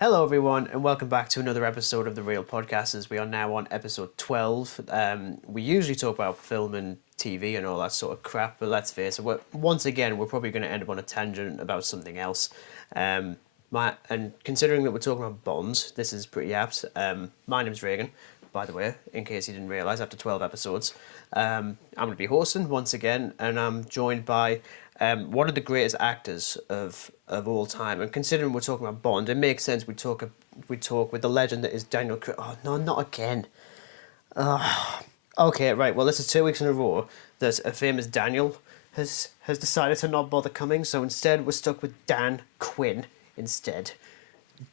Hello, everyone, and welcome back to another episode of The Real Podcast, as we are now on episode 12. We usually talk about film and TV and all that sort of crap, but let's face it, once again, we're probably going to end up on a tangent about something else. And considering that we're talking about Bond, this is pretty apt. My name's Regan, by the way, in case you didn't realise, after 12 episodes. I'm going to be hosting once again, and I'm joined by one of the greatest actors of all time. And considering we're talking about Bond, it makes sense we talk with the legend that is Daniel Craig. Oh no, not again. Okay, right. Well, this is 2 weeks in a row that a famous Daniel has decided to not bother coming. So instead, we're stuck with Dan Quinn instead.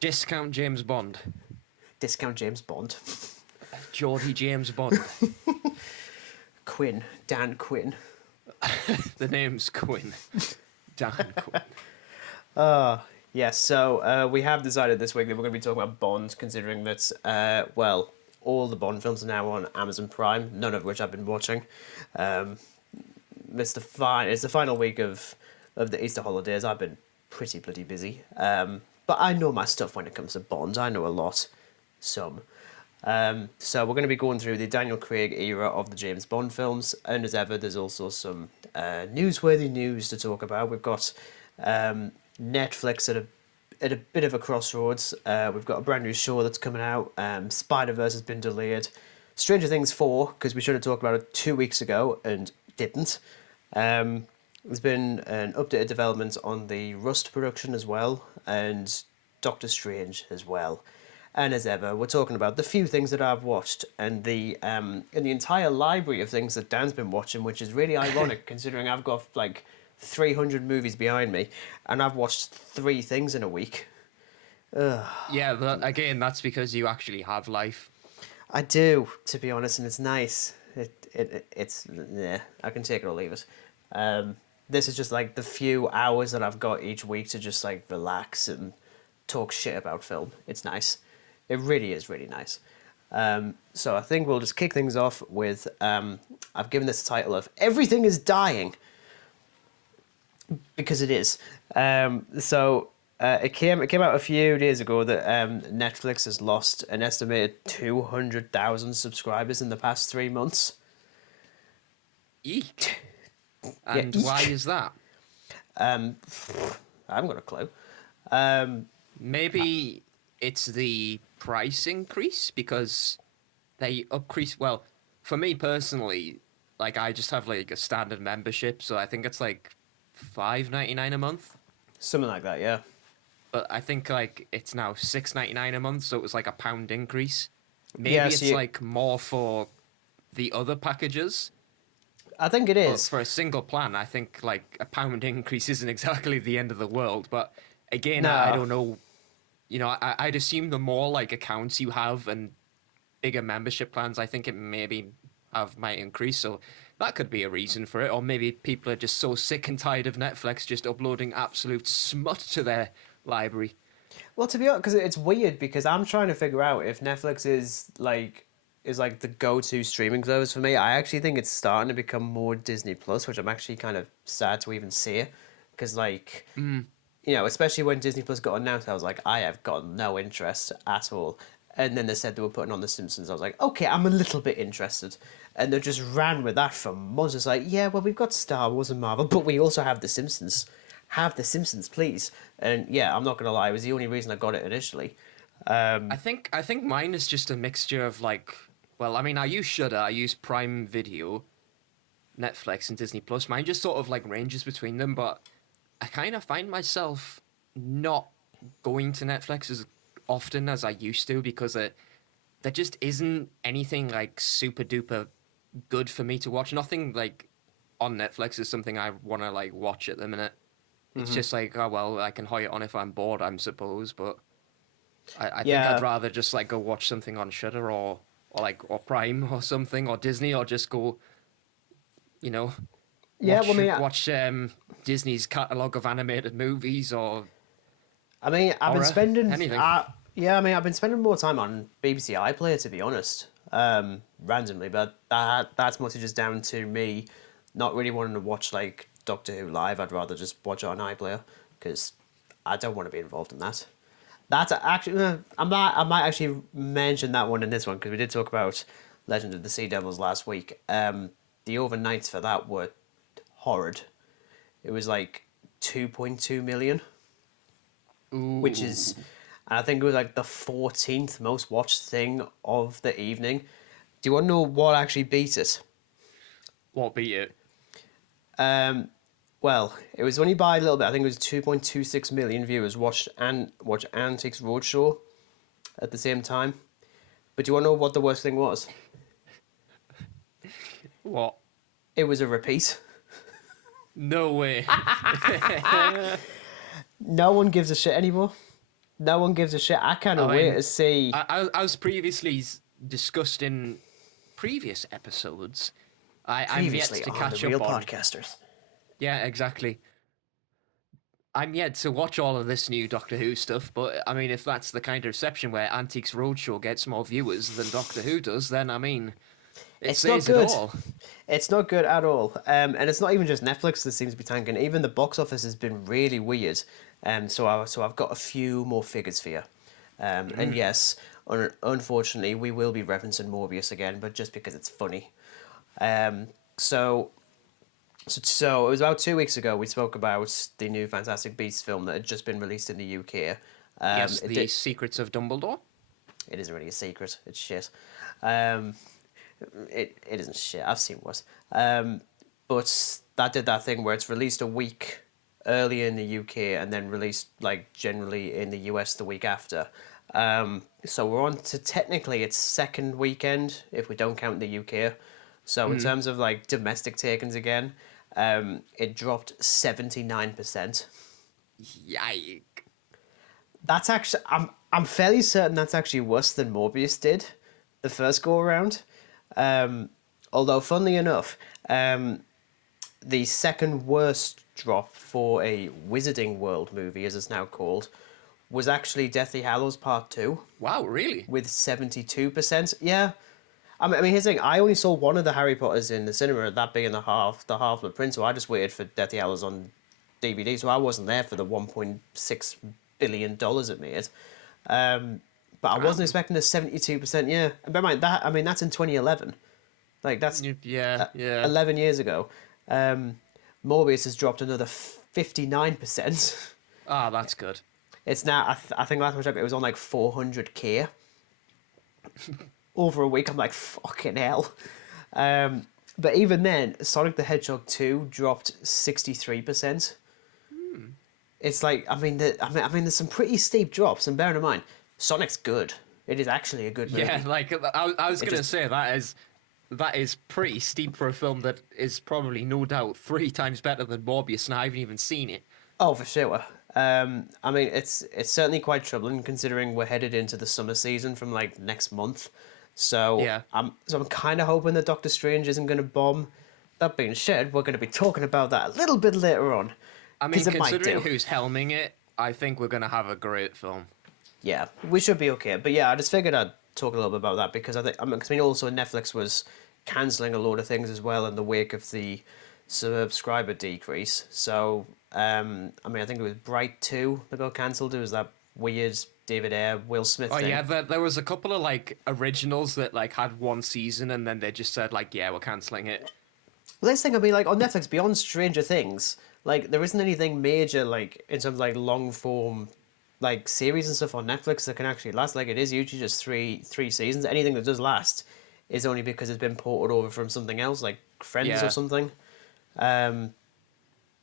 Discount James Bond. Discount James Bond. Geordie James Bond. Quinn. Dan Quinn. The name's Quinn. Dan Quinn. Yes, so we have decided this week that we're going to be talking about Bond, considering that, all the Bond films are now on Amazon Prime, none of which I've been watching. It's the final week of the Easter holidays. I've been pretty bloody busy. But I know my stuff when it comes to Bond. I know a lot. Some. So we're going to be going through the Daniel Craig era of the James Bond films, and as ever, there's also some newsworthy news to talk about. We've got Netflix at a bit of a crossroads. We've got a brand new show that's coming out. Spider-Verse has been delayed. Stranger Things 4, because we should have talked about it 2 weeks ago and didn't. There's been an updated development on the Rust production as well, and Doctor Strange as well. And as ever, we're talking about the few things that I've watched and the entire library of things that Dan's been watching, which is really ironic considering I've got like 300 movies behind me and I've watched 3 things in a week. Ugh. Yeah, but again, that's because you actually have life. I do, to be honest, and it's nice. It's yeah, I can take it or leave it. This is just like the few hours that I've got each week to just like relax and talk shit about film. It's nice. It really is really nice. So I think we'll just kick things off with, I've given this a title of Everything is Dying. Because it is. It came out a few days ago that Netflix has lost an estimated 200,000 subscribers in the past 3 months. Eek. And Yeah, eek. why is that? I haven't got a clue. Maybe it's the price increase because they increase. Well, for me personally, like I just have like a standard membership, so I think it's like $5.99 a month. Something like that, yeah. But I think like it's now $6.99 a month, so it was like a £1 increase. Maybe Yeah, it's like more for the other packages. I think it is. But for a single plan, I think like a £1 increase isn't exactly the end of the world. But again, No. I don't know. You know, I'd assume the more like accounts you have and bigger membership plans, I think it maybe might increase. So that could be a reason for it. Or maybe people are just so sick and tired of Netflix just uploading absolute smut to their library. Well, to be honest, because it's weird because I'm trying to figure out if Netflix is like the go-to streaming service for me. I actually think it's starting to become more Disney Plus, which I'm actually kind of sad to even see, because like you know, especially when Disney Plus got announced, I was like, I have got no interest at all. And then they said they were putting on The Simpsons. I was like, okay, I'm a little bit interested. And they just ran with that for months. It's like, yeah, well, we've got Star Wars and Marvel, but we also have The Simpsons. Have The Simpsons, please. And yeah, I'm not going to lie, it was the only reason I got it initially. I think mine is just a mixture of like, well, I mean, I use Shudder, I use Prime Video, Netflix, and Disney Plus. Mine just sort of like ranges between them, but I kind of find myself not going to Netflix as often as I used to because there just isn't anything like super duper good for me to watch. Nothing like on Netflix is something I want to like watch at the minute. It's just like, oh well, I can hoy it on if I'm bored, I suppose, but I think I'd rather just like go watch something on Shudder or Prime or something or Disney or just go, you know, watch Disney's catalogue of animated movies or. I mean, I've been spending anything. I've been spending more time on BBC iPlayer, to be honest, randomly, but that's mostly just down to me not really wanting to watch like Doctor Who live. I'd rather just watch it on iPlayer because I don't want to be involved in that. That's actually I might actually mention that one in this one because we did talk about Legend of the Sea Devils last week. The overnights for that were horrid. It was like 2.2 million, which is, Ooh. and I think it was like the 14th most watched thing of the evening. Do you want to know what actually beat it? What beat it? Well, it was only by a little bit. I think it was 2.26 million viewers watched Antiques Roadshow at the same time. But do you want to know what the worst thing was? What? It was a repeat. No way. No one gives a shit anymore. No one gives a shit. I cannot wait to see. As previously discussed in previous episodes, I'm yet Previously to on catch the Real up on. Podcasters. Yeah, exactly. I'm yet to watch all of this new Doctor Who stuff, but I mean, if that's the kind of reception where Antiques Roadshow gets more viewers than Doctor Who does, then I mean, it It's not says it good. all. It's not good at all. And it's not even just Netflix that seems to be tanking. Even the box office has been really weird. So I've got a few more figures for you. And yes, unfortunately, we will be referencing Morbius again, but just because it's funny. Um, so So it was about 2 weeks ago we spoke about the new Fantastic Beasts film that had just been released in the UK. Yes, It the did, Secrets of Dumbledore. it isn't really a secret. It's shit. Um, it isn't shit. I've seen worse. But that did that thing where it's released a week early in the UK and then released like generally in the US the week after. So we're on to technically its second weekend if we don't count the UK. So in terms of like domestic takings again, it dropped 79%. Yike. That's actually I'm fairly certain that's actually worse than Morbius did the first go around. Although funnily enough, the second worst drop for a Wizarding World movie, as it's now called, was actually Deathly Hallows Part 2 Wow, really? with 72%. Yeah. I mean, here's the thing. I only saw one of the Harry Potters in the cinema, that being the Half-Blood Prince, so I just waited for Deathly Hallows on DVD, so I wasn't there for the $1.6 billion it made. But I wasn't expecting a 72%, yeah. And bear in mind, that's in 2011. Like, that's Yeah, yeah. 11 years ago. Morbius has dropped another 59%. Ah, that's good. It's now, I think last time I checked, it was on like 400k over a week. I'm like, fucking hell. But even then, Sonic the Hedgehog 2 dropped 63%. It's like, there's some pretty steep drops, and bearing in mind, Sonic's good. It is actually a good movie. Yeah, like I was gonna just- say that is pretty steep for a film that is probably no doubt 3 times better than Morbius, and I haven't even seen it. Oh, for sure. It's certainly quite troubling considering we're headed into the summer season from like next month. So Yeah. I'm kind of hoping that Doctor Strange isn't going to bomb. That being said, we're going to be talking about that a little bit later on. I mean, 'Cause it might considering do. who's helming it, I think we're gonna have a great film. Yeah, we should be okay. But yeah, I just figured I'd talk a little bit about that because also Netflix was cancelling a load of things as well in the wake of the subscriber decrease. So I think it was Bright 2 that got cancelled. It was that weird David Ayer, Will Smith Oh thing. yeah, there was a couple of like originals that like had one season and then they just said like, yeah, we're canceling it. Well, this thing, like on Netflix, beyond Stranger Things, like there isn't anything major like in terms of like long form like series and stuff on Netflix that can actually last. Like it is usually just three seasons. Anything that does last is only because it's been ported over from something else, like Friends Yeah. or something.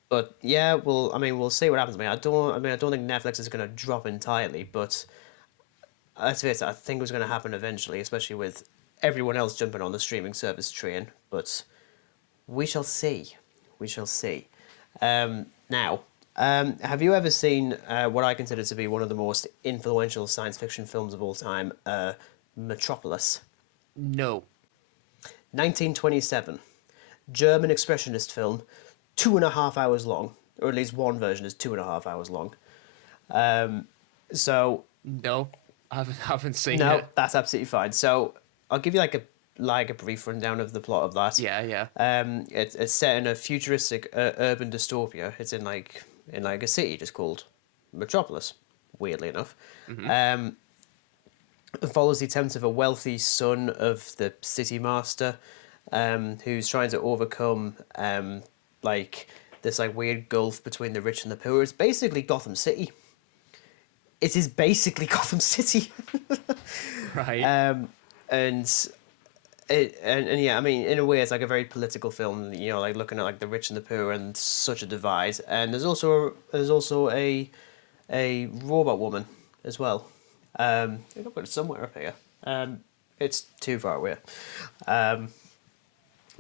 But yeah, we'll see what happens. I don't think Netflix is going to drop entirely, but let's face it, I think it was going to happen eventually, especially with everyone else jumping on the streaming service train. But we shall see. We shall see. Now, have you ever seen what I consider to be one of the most influential science fiction films of all time, Metropolis? No. 1927. German expressionist film, 2.5 hours long, or at least one version is 2.5 hours long. So No. I haven't seen no, it. that's absolutely fine. So I'll give you like a brief rundown of the plot of that. Yeah, yeah. It's set in a futuristic urban dystopia. It's in like a city just called Metropolis, weirdly enough. It follows the attempts of a wealthy son of the city master, who's trying to overcome like this like weird gulf between the rich and the poor. It's basically Gotham City. It is basically Gotham City. Right. And and yeah, I mean, in a way, it's like a very political film. You know, like looking at like the rich and the poor and such a divide. And there's also a robot woman as well. I think I've got it somewhere up here. It's too far away.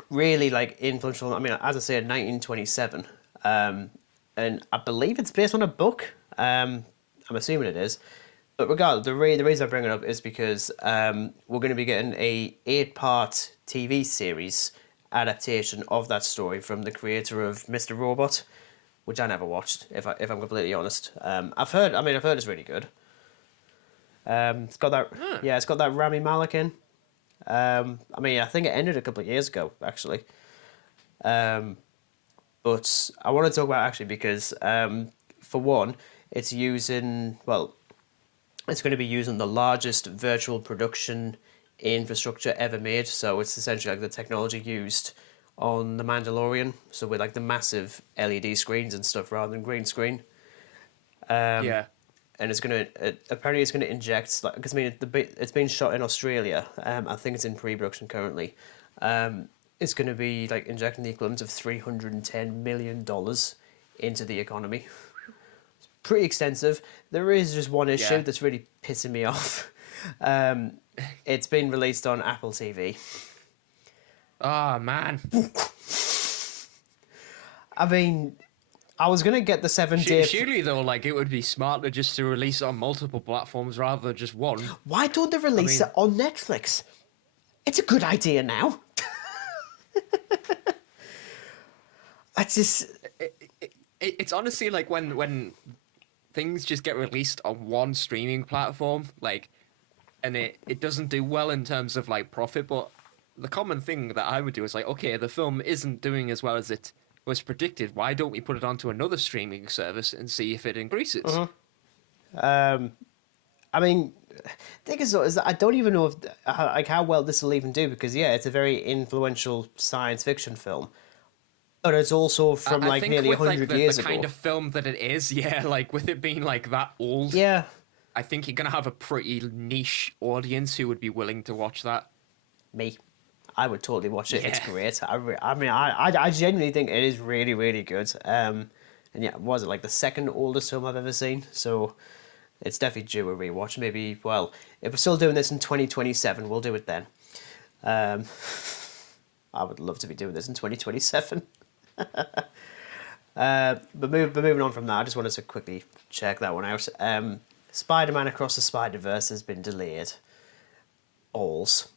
Really like influential. I mean, as I say, in 1927, and I believe it's based on a book. I'm assuming it is. But regardless, the reason I bring it up is because we're going to be getting a 8-part TV series adaptation of that story from the creator of Mr. Robot, which I never watched, if I'm completely honest. I've heard it's really good. It's got that it's got that Rami Malek in. I mean, I think it ended a couple of years ago, actually. But I want to talk about it actually because, for one, it's going to be using the largest virtual production infrastructure ever made. So it's essentially like the technology used on The Mandalorian. So with like the massive LED screens and stuff rather than green screen. Yeah. And apparently it's going to inject, like, because I mean, it's been shot in Australia. I think it's in pre-production currently. It's going to be like injecting the equivalent of $310 million into the economy. It's pretty extensive. There is just one issue that's really pissing me off. It's been released on Apple TV. Oh, man. I mean, I was going to get the 7-day... Surely, though, like, it would be smarter just to release it on multiple platforms rather than just one. Why don't they release it on Netflix? It's a good idea now. I just... It's honestly like when things just get released on one streaming platform, like, and it doesn't do well in terms of, like, profit, but the common thing that I would do is, like, okay, the film isn't doing as well as it was predicted. Why don't we put it onto another streaming service and see if it increases? I mean, the thing is that I don't even know how well this will even do because it's a very influential science fiction film, but it's also from I like think nearly with, 100 like, years the ago. kind of film that it is, like with it being like that old, Yeah, I think you're gonna have a pretty niche audience who would be willing to watch that. me, I would totally watch it. It's Yeah. great. I genuinely think it is really really good. And yeah, was it like the second oldest film I've ever seen? So it's definitely due a rewatch. Maybe, well, if we're still doing this in 2027, we'll do it then. I would love to be doing this in 2027. But moving on from that, I just wanted to quickly check that one out. Spider-Man Across the Spider-Verse has been delayed. Balls.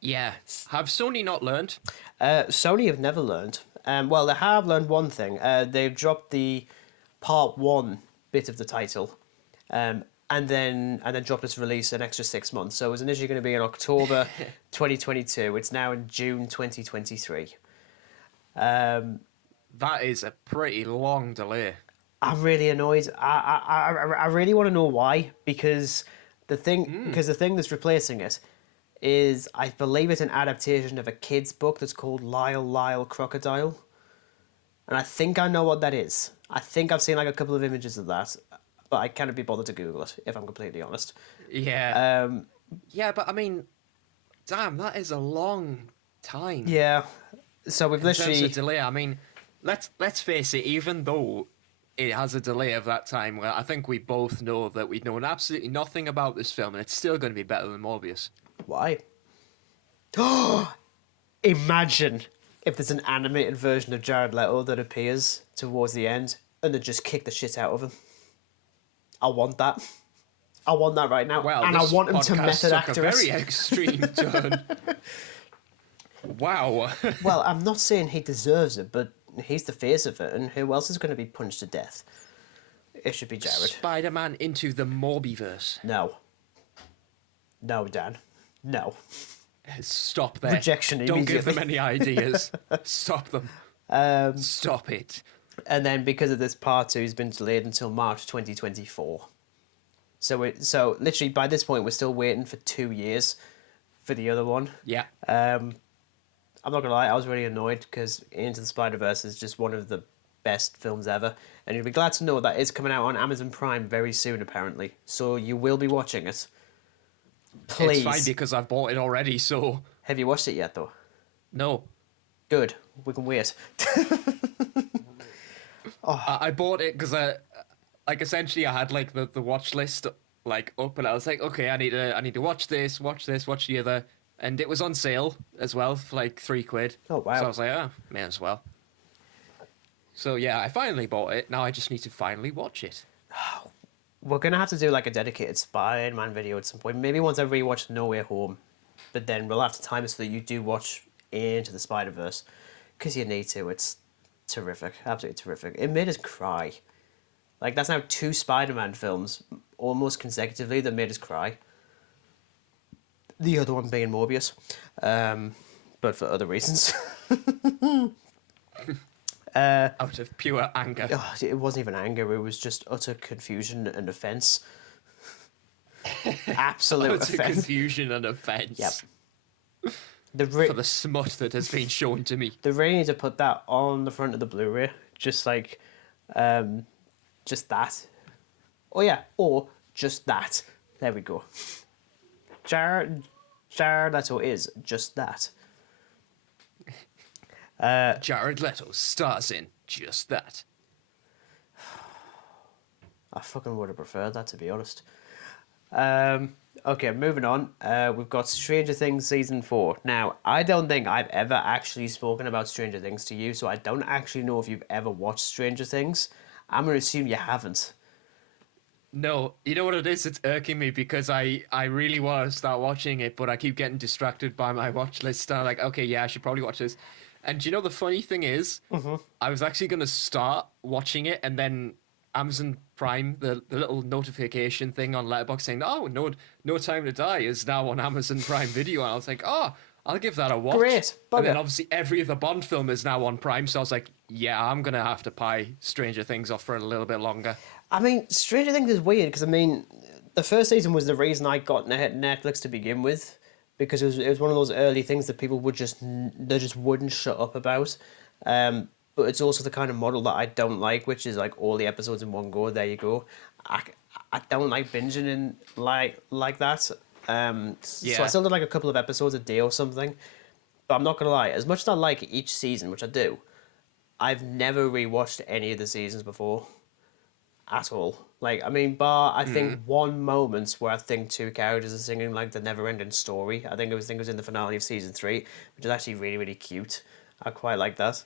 Yeah. Have Sony not learned? Sony have never learned. Well, they have learned one thing. They've dropped the part 1 bit of the title, and then dropped its release an extra 6 months. So it was initially going to be in October 2022. It's now in June 2023. That is a pretty long delay. I'm really annoyed. I really want to know why, because the thing that's replacing it is, I believe it's an adaptation of a kid's book that's called Lyle Crocodile. And I think I know what that is. I think I've seen like a couple of images of that, but I can't be bothered to Google it, if I'm completely honest. Yeah. Yeah, but I mean, damn, that is a long time. Yeah. So we've In terms literally... of delay, I mean, let's face it, even though it has a delay of that time, where I think we both know that we've known absolutely nothing about this film, and it's still going to be better than Morbius. Why? Imagine if there's an animated version of Jared Leto that appears towards the end and they just kick the shit out of him. I want that. I want that right now. Well, and I this want him to podcast method took actor a it. very extreme turn. Wow. Well, I'm not saying he deserves it, but he's the face of it, and who else is going to be punched to death? It should be Jared. Spider-Man into the Morbiverse. No. No, Dan. No. Stop there. Rejection Don't give immediately. them any ideas. Stop them. Stop it. And then because of this, part 2 has been delayed until March 2024. So literally by this point we're still waiting for 2 years for the other one. Yeah. I'm not gonna lie, I was really annoyed because Into the Spider-Verse is just one of the best films ever, and you'll be glad to know that it's coming out on Amazon Prime very soon, apparently. So you will be watching it. Please. It's fine because I've bought it already, so... Have you watched it yet, though? No. Good. We can wait. I bought it because like essentially I had like the watch list like up, and I was like, okay, I need to watch this, watch the other, and it was on sale as well for like £3. Oh, wow. So I was like, oh, may as well. So yeah, I finally bought it. Now I just need to finally watch it. We're gonna have to do like a dedicated Spider-Man video at some point. Maybe once I rewatch No Way Home, but then we'll have to time it so that you do watch Into the Spider-Verse, because you need to. It's terrific, absolutely terrific. It made us cry. Like, that's now 2 Spider-Man films almost consecutively that made us cry. The other one being Morbius, but for other reasons. Out of pure anger. Oh, it wasn't even anger, it was just utter confusion and offence. Absolute Utter offence. confusion and offence. Yep. For the smut that has been shown to me. They really need to put that on the front of the Blu-ray, just like, just that. Oh yeah, or just that. There we go. Jared Leto is just that. Jared Leto stars in just that. I fucking would have preferred that, to be honest. Okay, moving on. We've got Stranger Things Season 4. Now, I don't think I've ever actually spoken about Stranger Things to you, so I don't actually know if you've ever watched Stranger Things. I'm going to assume you haven't. No, you know what it is? It's irking me because I really want to start watching it, but I keep getting distracted by my watch list. I'm like, okay, yeah, I should probably watch this. And do you know the funny thing is, I was actually going to start watching it, and then Amazon Prime, the little notification thing on Letterboxd saying, oh, No Time to Die is now on Amazon Prime Video. And I was like, oh, I'll give that a watch. Great, and then bugger. obviously every other Bond film is now on Prime, so I was like, yeah, I'm going to have to pie Stranger Things off for a little bit longer. I mean, Stranger Things is weird because, I mean, the first season was the reason I got Netflix to begin with, because it was one of those early things that people would just wouldn't shut up about. But it's also the kind of model that I don't like, which is like all the episodes in one go. There you go. I don't like binging in like that. So I still did like a couple of episodes a day or something. But I'm not gonna lie, as much as I like each season, which I do, I've never rewatched any of the seasons before. At all. Like, I mean, bar, I think one moment where I think 2 characters are singing like the never-ending story. I think it was in the finale of season 3, which is actually really, really cute. I quite like that.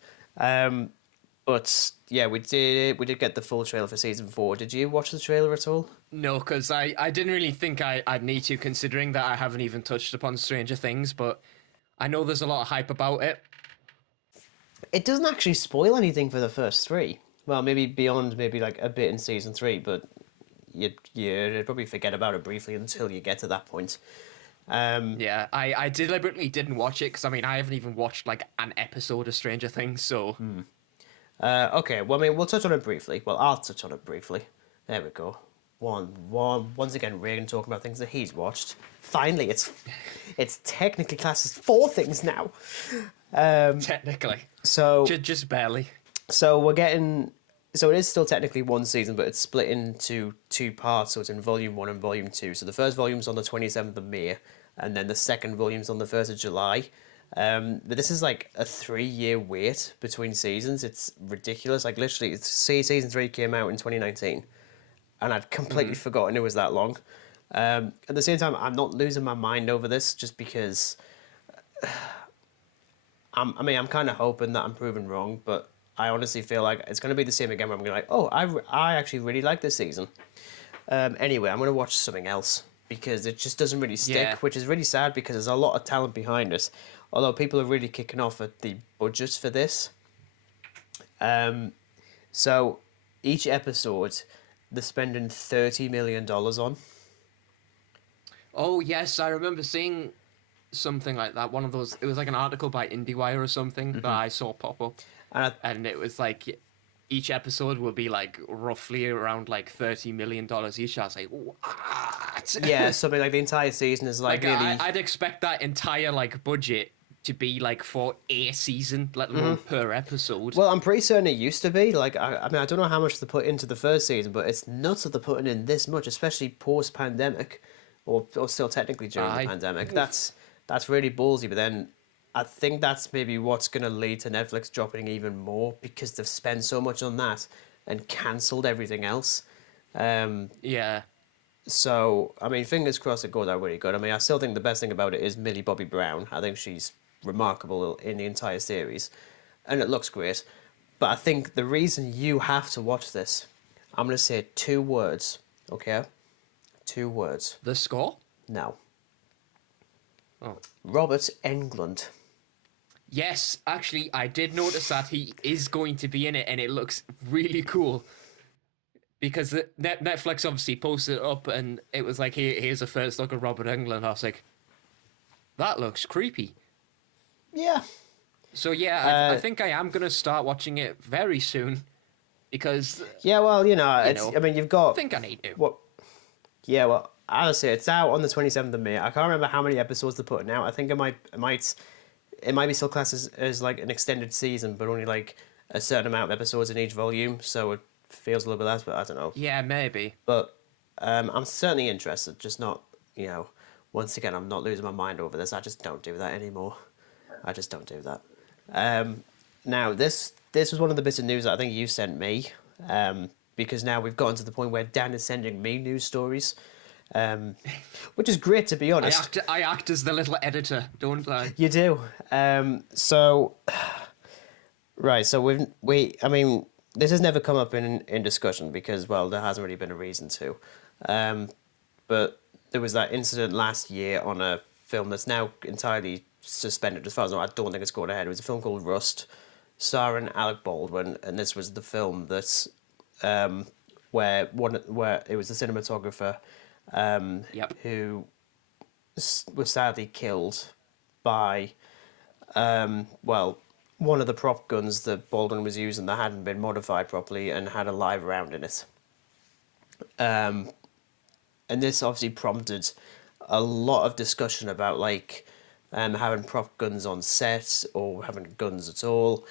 But yeah, we did get the full trailer for season 4. Did you watch the trailer at all? No, because I didn't really think I'd need to, considering that I haven't even touched upon Stranger Things, but I know there's a lot of hype about it. It doesn't actually spoil anything for the first 3. Well, maybe beyond maybe like a bit in season 3, but you'd probably forget about it briefly until you get to that point. Yeah, I deliberately didn't watch it because I mean I haven't even watched like an episode of Stranger Things, so. Okay, well, I mean, we'll touch on it briefly. Well, I'll touch on it briefly. There we go. Once again, Regan talking about things that he's watched. Finally, it's technically classed as 4 things now. Technically. So just barely. So we're getting. So it is still technically 1 season, but it's split into 2 parts. So it's in volume 1 and volume 2. So the first volume's on the 27th of May, and then the second volume's on the 1st of July. But this is like a 3-year wait between seasons. It's ridiculous. Like literally, season 3 came out in 2019, and I'd completely forgotten it was that long. At the same time, I'm not losing my mind over this, just because. I'm kind of hoping that I'm proven wrong, but I honestly feel like it's going to be the same again where I'm going to be like, oh, I actually really like this season. Anyway, I'm going to watch something else because it just doesn't really stick, which is really sad because there's a lot of talent behind it. Although people are really kicking off at the budget for this. So each episode, they're spending $30 million on. Oh, yes, I remember seeing something like that. One of those, it was like an article by IndieWire or something that I saw pop up. And it was like, each episode will be like roughly around like $30 million each. I was like, what? Yeah, something like the entire season is like nearly. I'd expect that entire like budget to be like for a season, let alone per episode. Well, I'm pretty certain it used to be. Like, I mean, I don't know how much they put into the first season, but it's nuts that they're putting in this much, especially post-pandemic, or still technically during the Aye. pandemic. That's really ballsy. But then I think that's maybe what's going to lead to Netflix dropping even more because they've spent so much on that and cancelled everything else. Yeah. So, I mean, fingers crossed it goes out really good. I mean, I still think the best thing about it is Millie Bobby Brown. I think she's remarkable in the entire series, and it looks great. But I think the reason you have to watch this, I'm going to say 2 words, okay? 2 words. The score? No. Oh. Robert Englund. Yes, actually, I did notice that he is going to be in it, and it looks really cool. Because Netflix obviously posted it up, and it was like, here's a first look at Robert Englund. I was like, that looks creepy. Yeah. So yeah, I think I am going to start watching it very soon. Because, Yeah, well, you I know, mean, you've got... I think I need to. What? Yeah, well, honestly, it's out on the 27th of May. I can't remember how many episodes they're putting out. I think it might be still classed as like an extended season, but only like a certain amount of episodes in each volume, so it feels a little bit less, but I don't know. Yeah, maybe. But I'm certainly interested, just not, once again, I'm not losing my mind over this. I just don't do that anymore. I just don't do that. Now, this was one of the bits of news that I think you sent me, because now we've gotten to the point where Dan is sending me news stories, which is great, to be honest. I act as the little editor, don't I? You do. Right, so I mean, this has never come up in discussion because, well, there hasn't really been a reason to. But there was that incident last year on a film that's now entirely suspended as far as I know. I don't think it's going ahead. It was a film called Rust, starring Alec Baldwin, and this was the film that's where it was the cinematographer Yep. who was sadly killed by one of the prop guns that Baldwin was using that hadn't been modified properly and had a live round in it. And this obviously prompted a lot of discussion about having prop guns on set or having guns at all.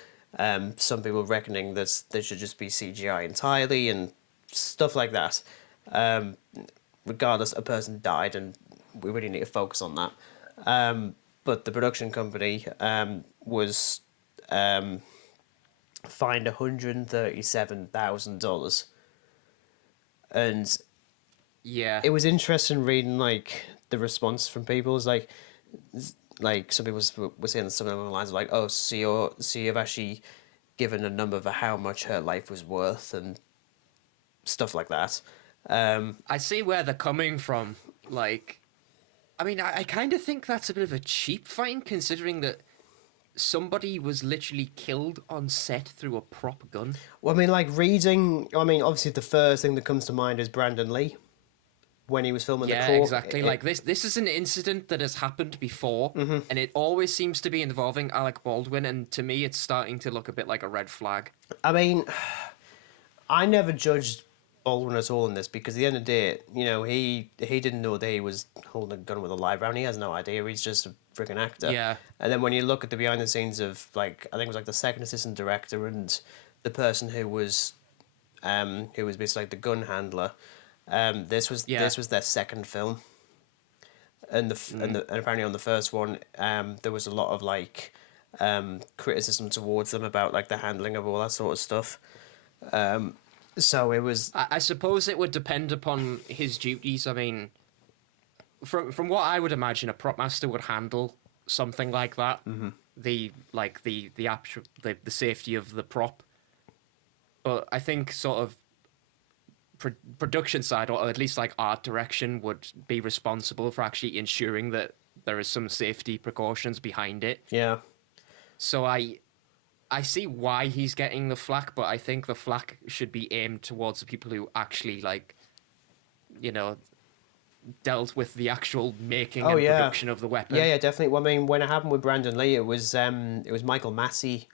Some people reckoning that they should just be CGI entirely and stuff like that. Regardless, a person died and we really need to focus on that. But the production company was fined $137,000, and Yeah. it was interesting reading the response from people. It's like some people were saying something along the lines of oh, so you've actually given a number for how much her life was worth and stuff like that. I see where they're coming from. I mean, I kind of think that's a bit of a cheap fine, considering that somebody was literally killed on set through a prop gun. Well, I mean, obviously the first thing that comes to mind is Brandon Lee when he was filming The Crow. Yeah, exactly. This is an incident that has happened before, and it always seems to be involving Alec Baldwin, and to me, it's starting to look a bit like a red flag. I mean, I never judged Baldwin at all in this because at the end of the day, he didn't know that he was holding a gun with a live round. He has no idea. He's just a freaking actor. Yeah. And then when you look at the behind the scenes of I think it was the second assistant director and the person who was basically the gun handler. This was their second film, and and apparently on the first one, there was a lot of criticism towards them about the handling of all that sort of stuff. So it was. I suppose it would depend upon his duties. I mean, from what I would imagine, a prop master would handle something like that. Mm-hmm. The safety of the prop. But I think sort of production side, or at least art direction, would be responsible for actually ensuring that there is some safety precautions behind it. Yeah. So I see why he's getting the flack, but I think the flack should be aimed towards the people who actually dealt with the actual making and production of the weapon. Yeah, definitely. Well, I mean, when it happened with Brandon Lee, it was Michael Massey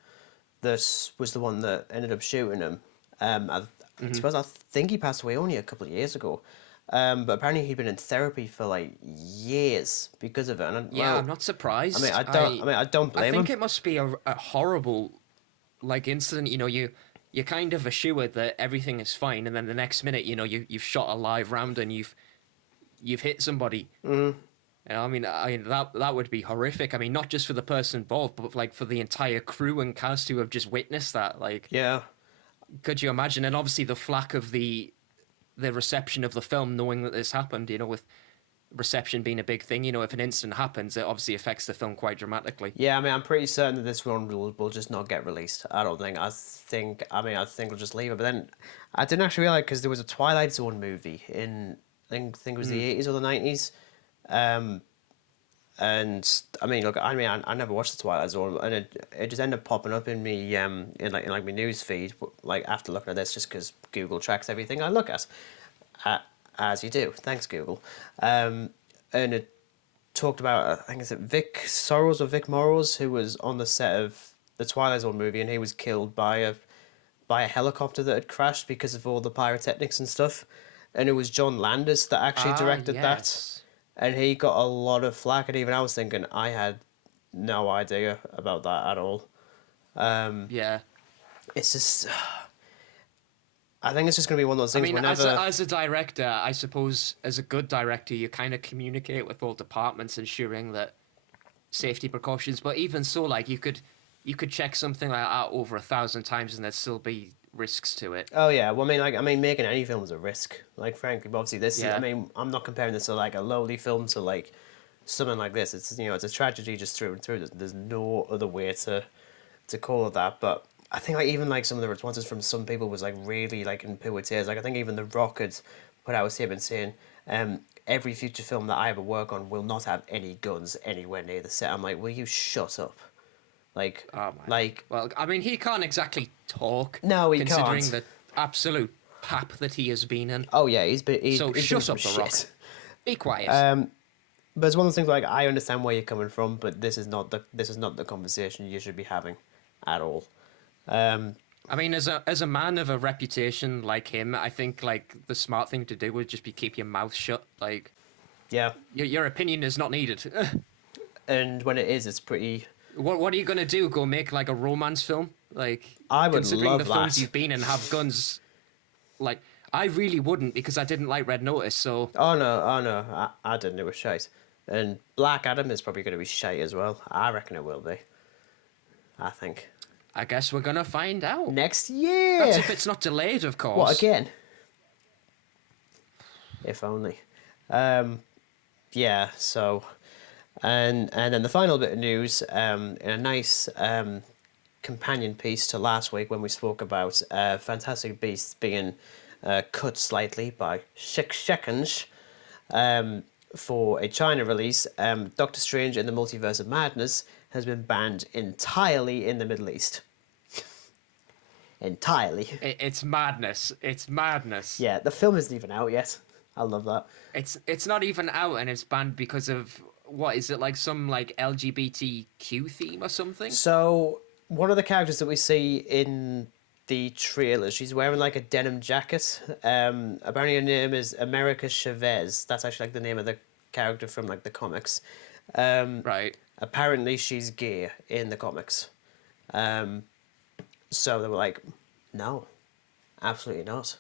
that was the one that ended up shooting him. I suppose I think he passed away only a couple of years ago. But apparently he'd been in therapy for like years because of it. And Yeah, well, I'm not surprised. I don't I blame think him. it must be a horrible like incident. You know, you kind of assured that everything is fine, and then the next minute, you know, you've shot a live round and you've hit somebody. You know, I mean that would be horrific. I mean, not just for the person involved, but like for the entire crew and cast who have just witnessed that. Like, Yeah. could you imagine? And obviously the flack of the reception of the film, knowing that this happened. You know, with reception being a big thing. You know, if an incident happens, it obviously affects the film quite dramatically. Yeah, I mean, I'm pretty certain that this one will just not get released. I don't think. I think we'll just leave it. But then I didn't actually realize because there was a Twilight Zone movie in I think it was the 80s or the 90s. And I mean, look, I never watched the Twilight Zone, and it just ended up popping up in me in like my news feed like after looking at this, just because Google tracks everything I look at, as you do. Thanks, Google. And it talked about, I think it's Vic Sorrells or Vic Morrows, who was on the set of the Twilight Zone movie, and he was killed by a helicopter that had crashed because of all the pyrotechnics and stuff. And it was John Landis that actually directed that. Yes. And he got a lot of flack, and even I was thinking I had no idea about that at all. Yeah. It's just, I think it's just gonna be one of those I things. mean, Whenever as a director, I suppose as a good director, you kind of communicate with all departments, ensuring that safety precautions. But even so, like you could check something like that over 1,000 times, and there'd still be risks to it. oh yeah, well I mean making any film is a risk. Like frankly, but obviously this is, Yeah. I mean I'm not comparing this to like a lowly film to like something like this. It's it's a tragedy just through and through. There's no other way to call it that. But I think like even like some of the responses from some people was like really like in poo tears. Like I think even The Rock had put out a statement saying, every future film that I ever work on will not have any guns anywhere near the set. I'm like, will you shut up? Like, Oh my. like Well, I mean, he can't exactly talk. No, he considering can't. the absolute pap that he has been in. oh yeah, So he's shut doing up, some The Rock. shit. Be quiet. But it's one of those things like I understand where you're coming from, but this is not the conversation you should be having, at all. I mean, as a man of a reputation like him, I think like the smart thing to do would just be keep your mouth shut. Like, Yeah, your opinion is not needed. and when it is, it's pretty. What are you gonna do? Go make like a romance film? Like, I would considering love the films that. you've been in have guns. Like, I really wouldn't because I didn't like Red Notice. So Oh no, I didn't. It was shite. And Black Adam is probably going to be shite as well. I reckon it will be. I think I guess we're gonna find out. next year. That's if it's not delayed, of course. What again? If only. Yeah. So, and then the final bit of news. In a nice companion piece to last week when we spoke about Fantastic Beasts being cut slightly by 6 seconds. For a China release, Doctor Strange in the Multiverse of Madness has been banned entirely in the Middle East. Entirely. It's madness. It's madness. Yeah, the film isn't even out yet. I love that. It's not even out, and it's banned because of what is it, like some like LGBTQ theme or something? So one of the characters that we see in the trailer, she's wearing like a denim jacket. Apparently her name is America Chavez. That's actually like the name of the character from like the comics. Right. Apparently she's gay in the comics. So they were like, no, absolutely not.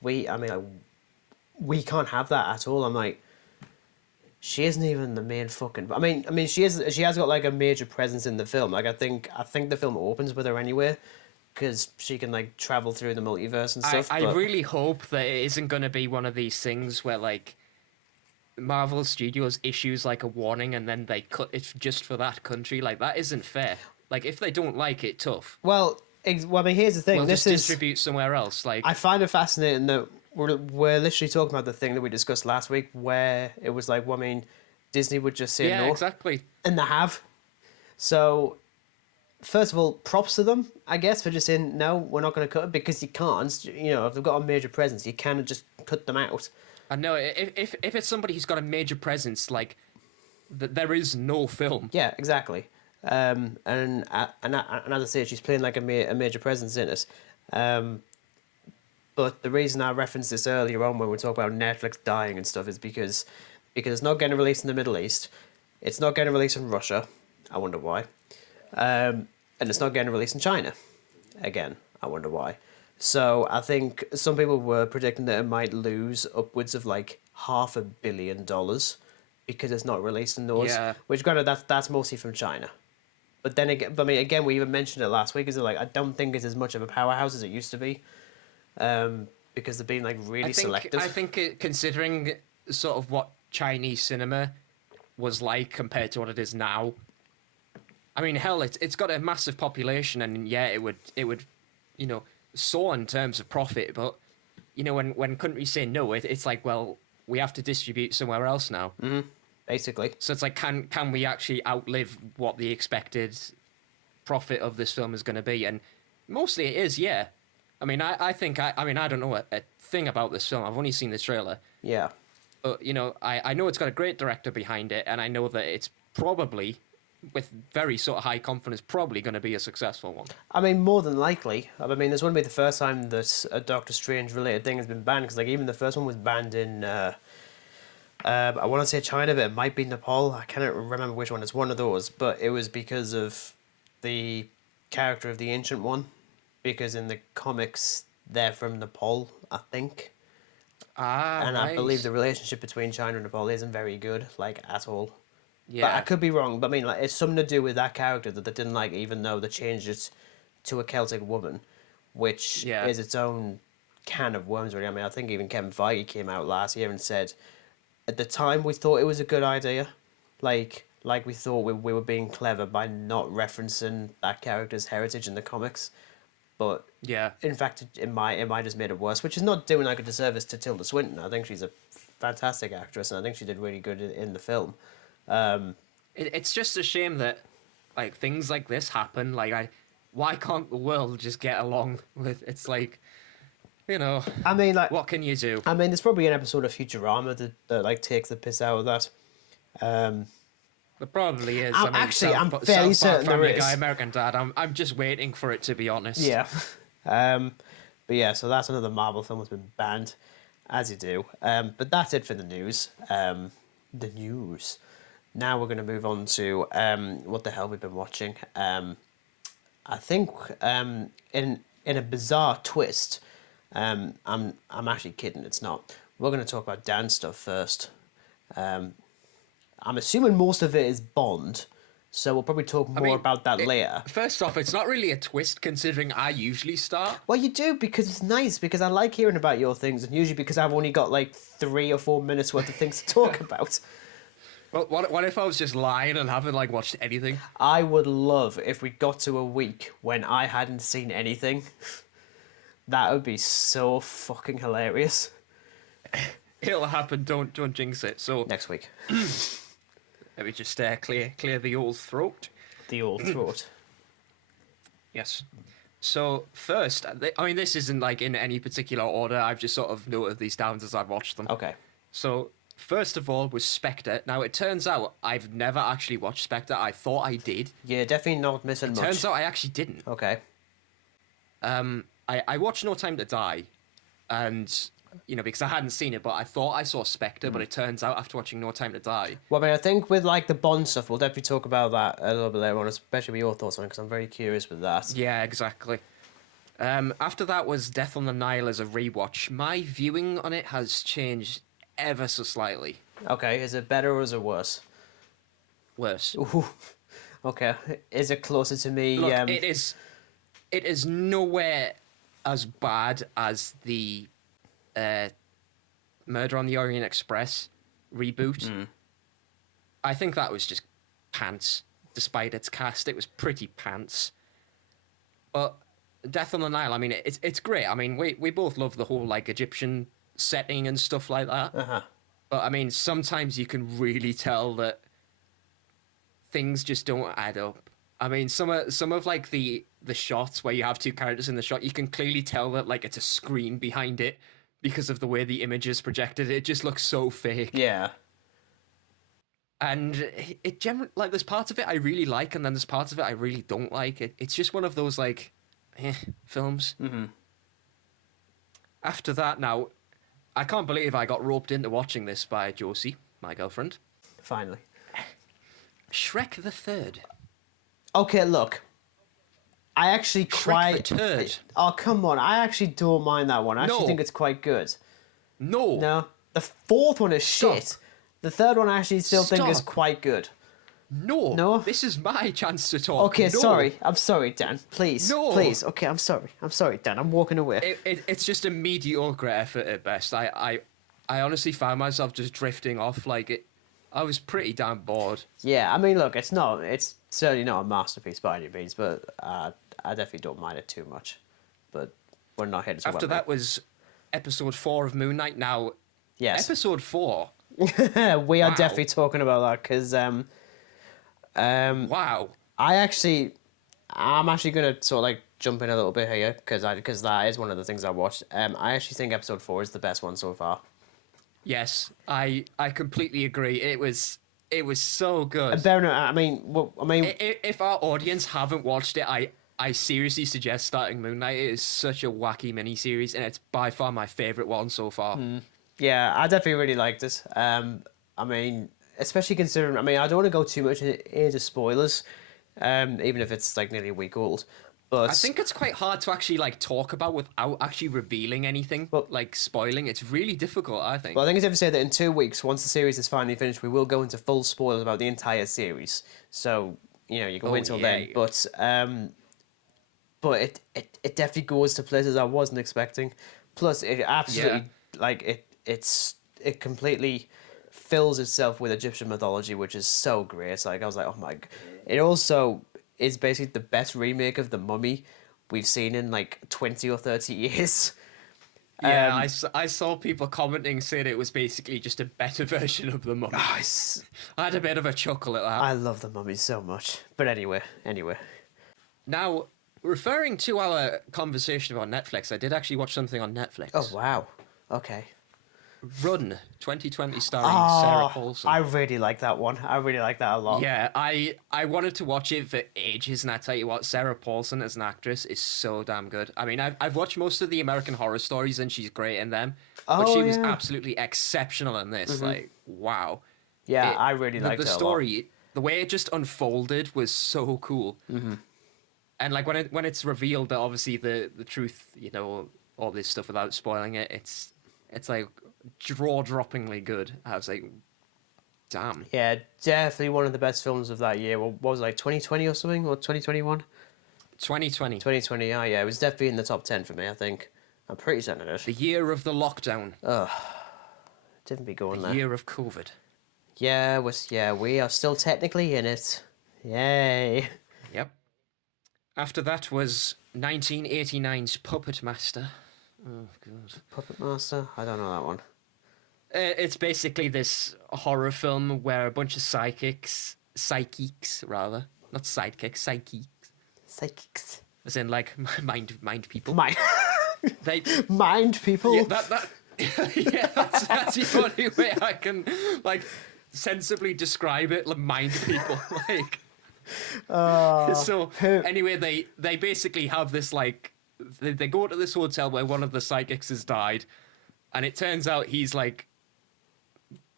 We can't have that at all. I'm like, she isn't even the main fucking. I mean, she has got like a major presence in the film. Like I think the film opens with her anyway, because she can like travel through the multiverse and stuff. I but really hope that it isn't going to be one of these things where like Marvel Studios issues like a warning and then they cut it just for that country. Like that isn't fair. Like if they don't like it, tough. well, I mean, here's the thing. We'll This just is. distribute somewhere else. Like I find it fascinating that we're literally talking about the thing that we discussed last week, where it was like, well, I mean, Disney would just say yeah, no, exactly. and they have. So, first of all, props to them, I guess, for just saying no, we're not going to cut it, because you can't. You know, if they've got a major presence, you can't just cut them out. I know if it's somebody who's got a major presence, like there is no film. Yeah, exactly. And as I say, she's playing like a major presence in it. But the reason I referenced this earlier on when we talk about Netflix dying and stuff is because it's not getting released in the Middle East, it's not getting released in Russia. I wonder why. And it's not getting released in China. Again, I wonder why. So I think some people were predicting that it might lose upwards of like $500 million because it's not released in those. Yeah. Which, granted, that's mostly from China. But then again, I mean, again, we even mentioned it last week. Is like I don't think it's as much of a powerhouse as it used to be, because they're being like really selective. I think considering sort of what Chinese cinema was like compared to what it is now. I mean, hell, it's got a massive population, and yeah, it would soar in terms of profit. But when countries say no, it's like, well, we have to distribute somewhere else now. Mm-hmm. Basically. So it's like, can we actually outlive what the expected profit of this film is going to be? And mostly it is, yeah. I mean, I think I don't know a thing about this film. I've only seen the trailer. Yeah. But I know it's got a great director behind it, and I know that it's probably, with very sort of high confidence, probably going to be a successful one. I mean, more than likely. I mean, this wouldn't be the first time that a Doctor Strange related thing has been banned, because like even the first one was banned in I want to say China, but it might be Nepal. I cannot remember which one. It's one of those, but it was because of the character of the Ancient One, because in the comics they're from Nepal, I think. And right. I believe the relationship between China and Nepal isn't very good, like at all. Yeah. But I could be wrong. But I mean, like, it's something to do with that character that they didn't like, even though they changed it to a Celtic woman, which is its own can of worms, really. I mean, I think even Kevin Feige came out last year and said, at the time we thought it was a good idea, like we thought we were being clever by not referencing that character's heritage in the comics, but yeah, in fact it might just made it worse, which is not doing like a disservice to Tilda Swinton. I think she's a fantastic actress, and I think she did really good in the film. It's just a shame that like things like this happen. Like why can't the world just get along with? It's like, I mean, like, what can you do? I mean, there's probably an episode of Futurama that like takes the piss out of that. There probably is. I'm fairly certain there is. Guy, American Dad. I'm just waiting for it, to be honest. Yeah. But yeah, so that's another Marvel film that's been banned, as you do. But that's it for the news. The news. Now we're going to move on to what the hell we've been watching. I think in a bizarre twist. I'm actually kidding. It's not. We're going to talk about Dan's stuff first. I'm assuming most of it is Bond, so we'll probably talk more about that later. First off, it's not really a twist considering I usually start. Well, you do, because it's nice, because I like hearing about your things, and usually because I've only got like 3 or 4 minutes worth of things to talk about. Well, what if I was just lying and haven't like watched anything? I would love if we got to a week when I hadn't seen anything. That would be so fucking hilarious. It'll happen. Don't jinx it. So next week. Let me just clear the old throat. The old throat. Yes. So first, I mean, this isn't like in any particular order. I've just sort of noted these down as I've watched them. Okay. So first of all was Spectre. Now it turns out I've never actually watched Spectre. I thought I did. Yeah, definitely not missing much. Turns out I actually didn't. Okay. I watched No Time to Die, and because I hadn't seen it, but I thought I saw Spectre, but it turns out after watching No Time to Die. Well, I mean, I think with like the Bond stuff, we'll definitely talk about that a little bit later on, especially with your thoughts on it, because I'm very curious with that. Yeah, exactly. After that was Death on the Nile as a rewatch. My viewing on it has changed ever so slightly. Okay, is it better or is it worse? Worse. Ooh. Okay, is it closer to me? Look, it is nowhere as bad as the Murder on the Orient Express reboot. I think that was just pants, despite its cast. It was pretty pants. But Death on the Nile, I mean, it's great. I mean, we both love the whole like Egyptian setting and stuff like that. Uh-huh. But I mean, sometimes you can really tell that things just don't add up. I mean, some of like the shots where you have 2 characters in the shot, you can clearly tell that like it's a screen behind it because of the way the image is projected. It just looks so fake. Yeah. And it generally, like, there's parts of it I really like, and then there's parts of it I really don't like. It's just one of those like films. Mm-hmm. After that, now, I can't believe I got roped into watching this by Josie, my girlfriend. Finally. Shrek the Third. Okay, look. I actually Shrek the Turd. Oh, come on. I actually don't mind that one. I actually No. think it's quite good. No. No. The fourth one is shit. Stop. The third one I actually still think is Stop. quite good. No. No? This is my chance to talk. Okay, No. sorry. I'm sorry, Dan. Please. No. Please. Okay, I'm sorry. I'm sorry, Dan. I'm walking away. It's just a mediocre effort at best. I honestly found myself just drifting off. I was pretty damn bored. Yeah, I mean, look, it's certainly not a masterpiece by any means, but I definitely don't mind it too much. But we're not here to talk After about that was episode 4 of Moon Knight. Now, Yes. episode 4. We are Wow. definitely talking about that because Wow. I'm actually going to sort of like jump in a little bit here because that is one of the things I watched. I actually think episode 4 is the best one so far. Yes, I completely agree. It was so good. If If our audience haven't watched it, I seriously suggest starting Moon Knight. It is such a wacky miniseries, and it's by far my favourite one so far. yeah, I definitely really liked it. Especially considering, I don't want to go too much into spoilers, even if it's like nearly a week old. But I think it's quite hard to actually like talk about without actually revealing anything, like spoiling. It's really difficult, I think. Well, I think it's safe to say that in 2 weeks, once the series is finally finished, we will go into full spoilers about the entire series. So, you can wait till then. But it definitely goes to places I wasn't expecting. Plus, it absolutely it completely fills itself with Egyptian mythology, which is so great. Like I was like, oh my! It also is basically the best remake of The Mummy we've seen in like 20 or 30 years. Yeah, I saw people commenting saying it was basically just a better version of The Mummy. I had a bit of a chuckle at that. I love The Mummy so much. But anyway. Now, referring to our conversation about Netflix, I did actually watch something on Netflix. Oh, wow. Okay. Run, 2020, starring Sarah Paulson. I really like that one. I really like that a lot. Yeah, I wanted to watch it for ages, and I tell you what, Sarah Paulson as an actress is so damn good. I mean, I've watched most of the American Horror Stories, and she's great in them, but she was absolutely exceptional in this. Like, wow. Yeah, I really liked the it story. a lot. The way it just unfolded was so cool. Mm-hmm. And like when it's revealed that obviously the truth, all this stuff without spoiling it, it's like jaw-droppingly good. I was like, damn. Yeah, definitely one of the best films of that year. What was it, like 2020 or something? Or 2021? 2020. 2020, yeah. It was definitely in the top 10 for me, I think. I'm pretty certain it is. The year of the lockdown. Didn't be going The there. year of COVID. Yeah, we are still technically in it. Yay. Yep. After that was 1989's Puppet Master. Oh, God. Puppet Master? I don't know that one. It's basically this horror film where a bunch of psychics, not psychics, as in like mind people. Mind people? Yeah, yeah, that's the only way I can like sensibly describe it. Like mind people, like. So anyway, they basically have this like they go to this hotel where one of the psychics has died, and it turns out he's like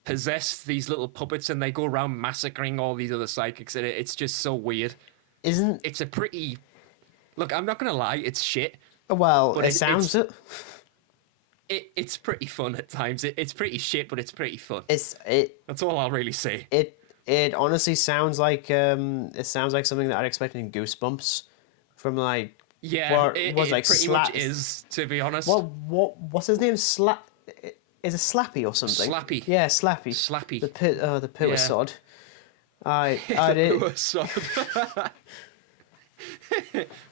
possessed these little puppets, and they go around massacring all these other psychics, and it's just so weird. It's a pretty look. I'm not gonna lie, it's shit. Well, but it sounds it. It's pretty fun at times. It's pretty shit, but it's pretty fun. That's all I'll really say. It honestly sounds like something that I'd expect in Goosebumps from like it pretty much is, to be honest. What's his name? Is it Slappy or something? Slappy. Yeah, Slappy. Slappy. The poor sod. The poor sod.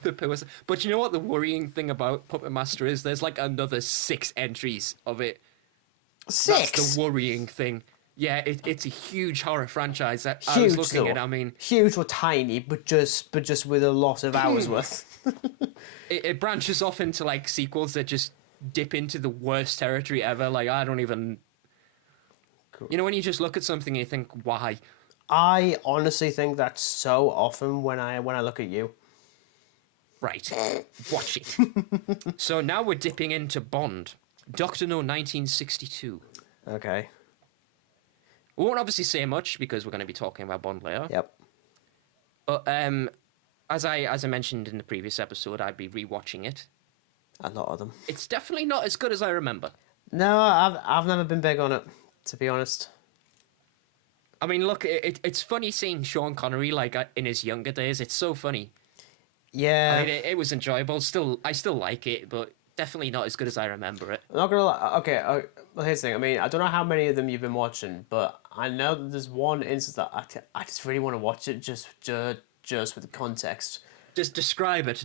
The poor sod. But you know what the worrying thing about Puppet Master is? There's like another 6 entries of it. 6? That's the worrying thing. Yeah, it's a huge horror franchise. I was looking at. I mean, huge or tiny, but just with a lot of hours worth. It branches off into like sequels that just dip into the worst territory ever. Like I don't even. Cool. When you just look at something and you think, why? I honestly think that's so often when I look at you. Right, watch it. So now we're dipping into Bond. Doctor No 1962. Okay. We won't obviously say much because we're going to be talking about Bond later. Yep. But as I mentioned in the previous episode, I'd be rewatching it. A lot of them. It's definitely not as good as I remember. No, I've never been big on it, to be honest. I mean, look, it's funny seeing Sean Connery like in his younger days. It's so funny. Yeah. I mean, it was enjoyable. I still like it, but definitely not as good as I remember it. I'm not gonna lie. Okay, well, here's the thing. I mean, I don't know how many of them you've been watching, but I know that there's one instance that I just really want to watch it just with the context. Just describe it,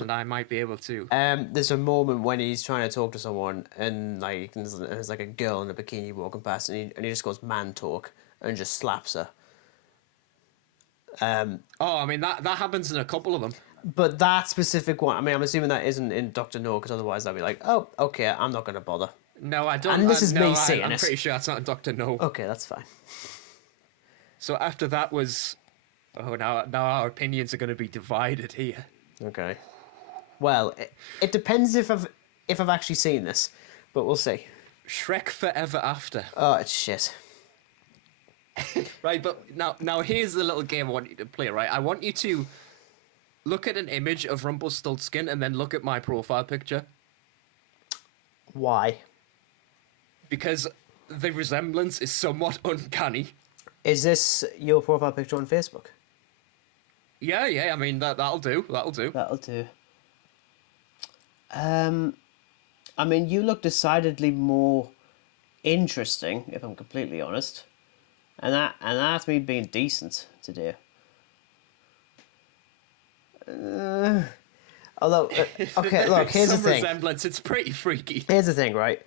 and I might be able to. There's a moment when he's trying to talk to someone, and like there's like a girl in a bikini walking past, and he just goes man talk and just slaps her. Oh, I mean that happens in a couple of them. But that specific one, I mean, I'm assuming that isn't in Doctor No, because otherwise I'd be like, oh, okay, I'm not gonna bother. No, I don't. And this is no, me saying I'm it. pretty sure that's not Doctor No. Okay, that's fine. So after that was, now our opinions are going to be divided here. Okay. Well, it depends if I've actually seen this, but we'll see. Shrek Forever After. Oh, it's shit. Right, but now here's the little game I want you to play. Right, I want you to look at an image of Rumpelstiltskin and then look at my profile picture, Why? because the resemblance is somewhat uncanny. Is this your profile picture on Facebook? Yeah. I mean that'll do. That'll do. I mean, you look decidedly more interesting, if I'm completely honest, and that's me being decent today. Although, okay, look, here's the Some thing. resemblance. It's pretty freaky. Here's the thing, right?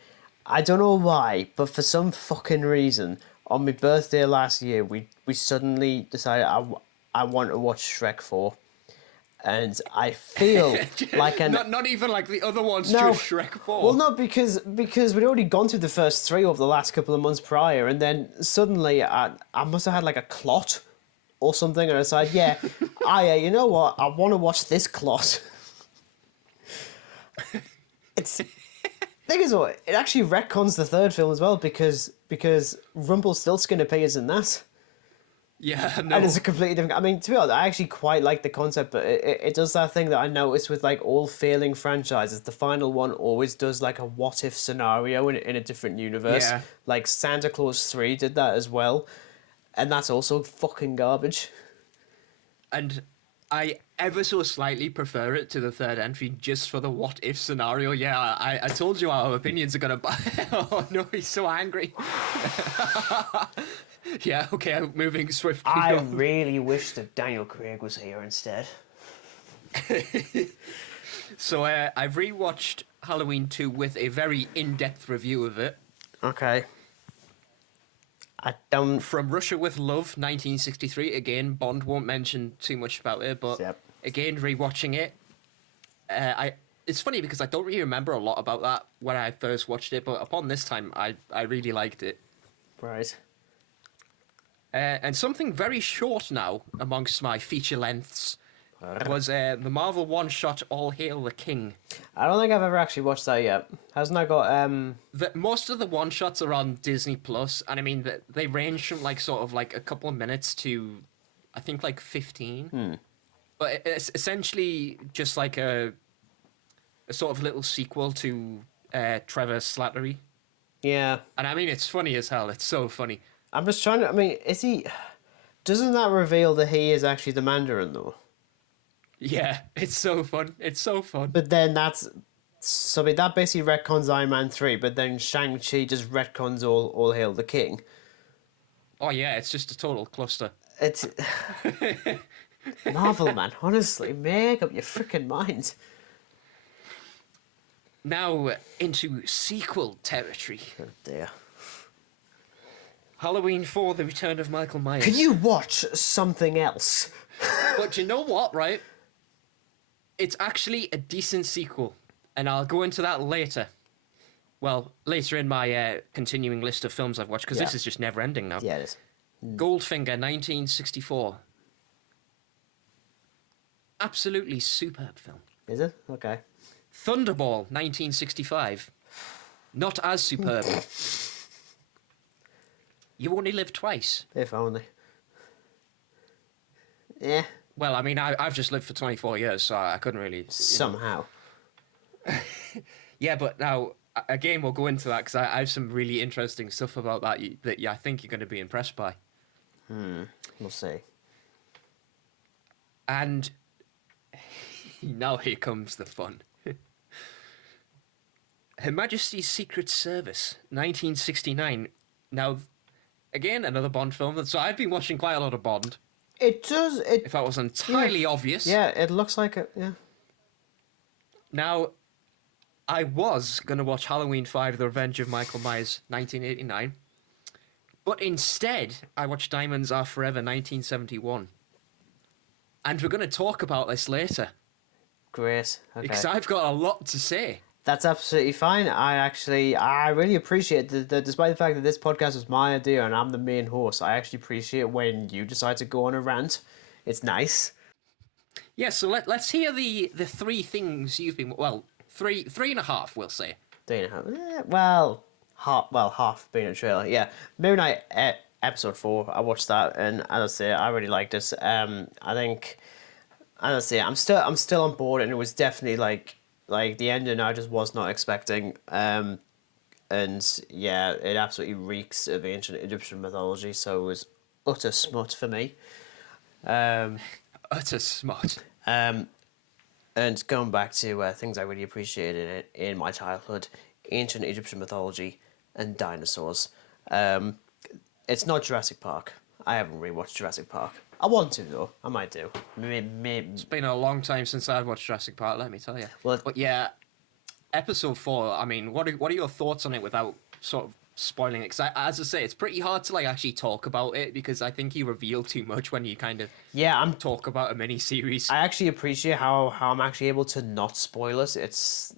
I don't know why, but for some fucking reason, on my birthday last year, we suddenly decided I want to watch Shrek 4. And I feel like not even like the other ones, No. just Shrek 4. Well, no, because we'd already gone through the first three over the last couple of months prior, and then suddenly I must have had like a clot or something, and I decided, you know what? I want to watch this clot. It's thing is, it actually retcons the third film as well because Rumpelstiltskin appears in that. Yeah, no. And it's a completely different. I mean, to be honest, I actually quite like the concept, but it does that thing that I noticed with like all failing franchises. The final one always does like a what if scenario in a different universe. Yeah. Like Santa Claus 3 did that as well, and that's also fucking garbage. And I ever so slightly prefer it to the third entry just for the what if scenario. Yeah, I told you our opinions are gonna. Oh no, he's so angry. Yeah, okay, I'm moving swiftly. I on. really wish that Daniel Craig was here instead. So I've rewatched Halloween 2 with a very in-depth review of it. Okay. I don't. From Russia with Love, 1963. Again, Bond won't mention too much about it, but Yep. again, rewatching it, it's funny because I don't really remember a lot about that when I first watched it, but upon this time, I really liked it. Right. And something very short now amongst my feature lengths was the Marvel one-shot All Hail the King. I don't think I've ever actually watched that yet. Hasn't that got Most of the one-shots are on Disney Plus, and I mean, they range from like sort of like a couple of minutes to, I think, like 15. But it's essentially just like a sort of little sequel to Trevor Slattery. Yeah. And I mean, it's funny as hell. It's so funny. I'm just trying to. I mean, is he? Doesn't that reveal that he is actually the Mandarin though? Yeah, it's so fun. It's so fun. But then so I mean, that basically retcons Iron Man 3, but then Shang-Chi just retcons All Hail the King. Oh yeah, it's just a total cluster. It's Marvel, man. Honestly, make up your freaking mind. Now into sequel territory. Oh dear. Halloween 4: The Return of Michael Myers. Can you watch something else? But you know what, right? It's actually a decent sequel, and I'll go into that later. Well, later in my continuing list of films I've watched, because this is just never ending now. Yeah, it is. Goldfinger, 1964. Absolutely superb film. Is it? Okay. Thunderball, 1965. Not as superb. You only live twice. If only. Yeah. Well, I mean, I've just lived for 24 years, so I couldn't really. Somehow. Yeah, but now, again, we'll go into that because I have some really interesting stuff about that that I think you're going to be impressed by. We'll see. And now here comes the fun. Her Majesty's Secret Service, 1969. Now, again, another Bond film. So I've been watching quite a lot of Bond. It does. If that was entirely obvious. Yeah, it looks like it. Yeah. Now, I was going to watch Halloween 5, The Revenge of Michael Myers, 1989. But instead, I watched Diamonds Are Forever, 1971. And we're going to talk about this later. Great. Okay. Because I've got a lot to say. That's absolutely fine. I really appreciate that despite the fact that this podcast was my idea and I'm the main host, I actually appreciate when you decide to go on a rant. It's nice. Yeah, so let's hear the three things you've been... Well, three and a half, we'll say. Half being a trailer. Yeah, Moon Knight episode 4. I watched that, and as I say, I really liked it. I think, as I say, I'm still on board, and it was definitely like the ending I just was not expecting. And yeah, it absolutely reeks of ancient Egyptian mythology. So it was utter smut for me. Utter smut. And going back to things I really appreciated in my childhood, ancient Egyptian mythology and dinosaurs. It's not Jurassic Park. I haven't rewatched Jurassic Park. I want to, though. I might do. Maybe. It's been a long time since I've watched Jurassic Park, let me tell you. Well, but yeah, episode 4, I mean, what are your thoughts on it without sort of spoiling it? Because as I say, it's pretty hard to actually talk about it because I think you reveal too much when you kind of talk about a mini-series. I actually appreciate how I'm actually able to not spoil it. It's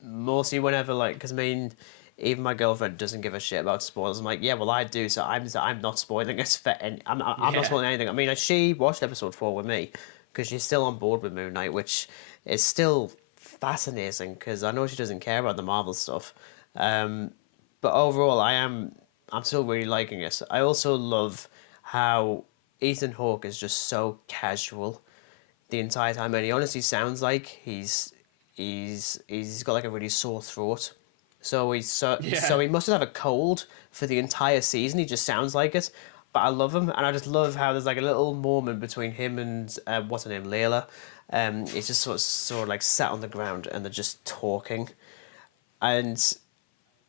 mostly whenever, because I mean, even my girlfriend doesn't give a shit about spoilers. I'm like, yeah, well, I do, so I'm not spoiling it. I'm not spoiling anything. I mean, she watched episode 4 with me because she's still on board with Moon Knight, which is still fascinating because I know she doesn't care about the Marvel stuff. But overall, I'm still really liking it. I also love how Ethan Hawke is just so casual the entire time, and he honestly sounds like he's got a really sore throat. So he must have a cold for the entire season. He just sounds like it. But I love him, and I just love how there's a little moment between him and what's her name, Layla. It's just sort of sat on the ground and they're just talking, and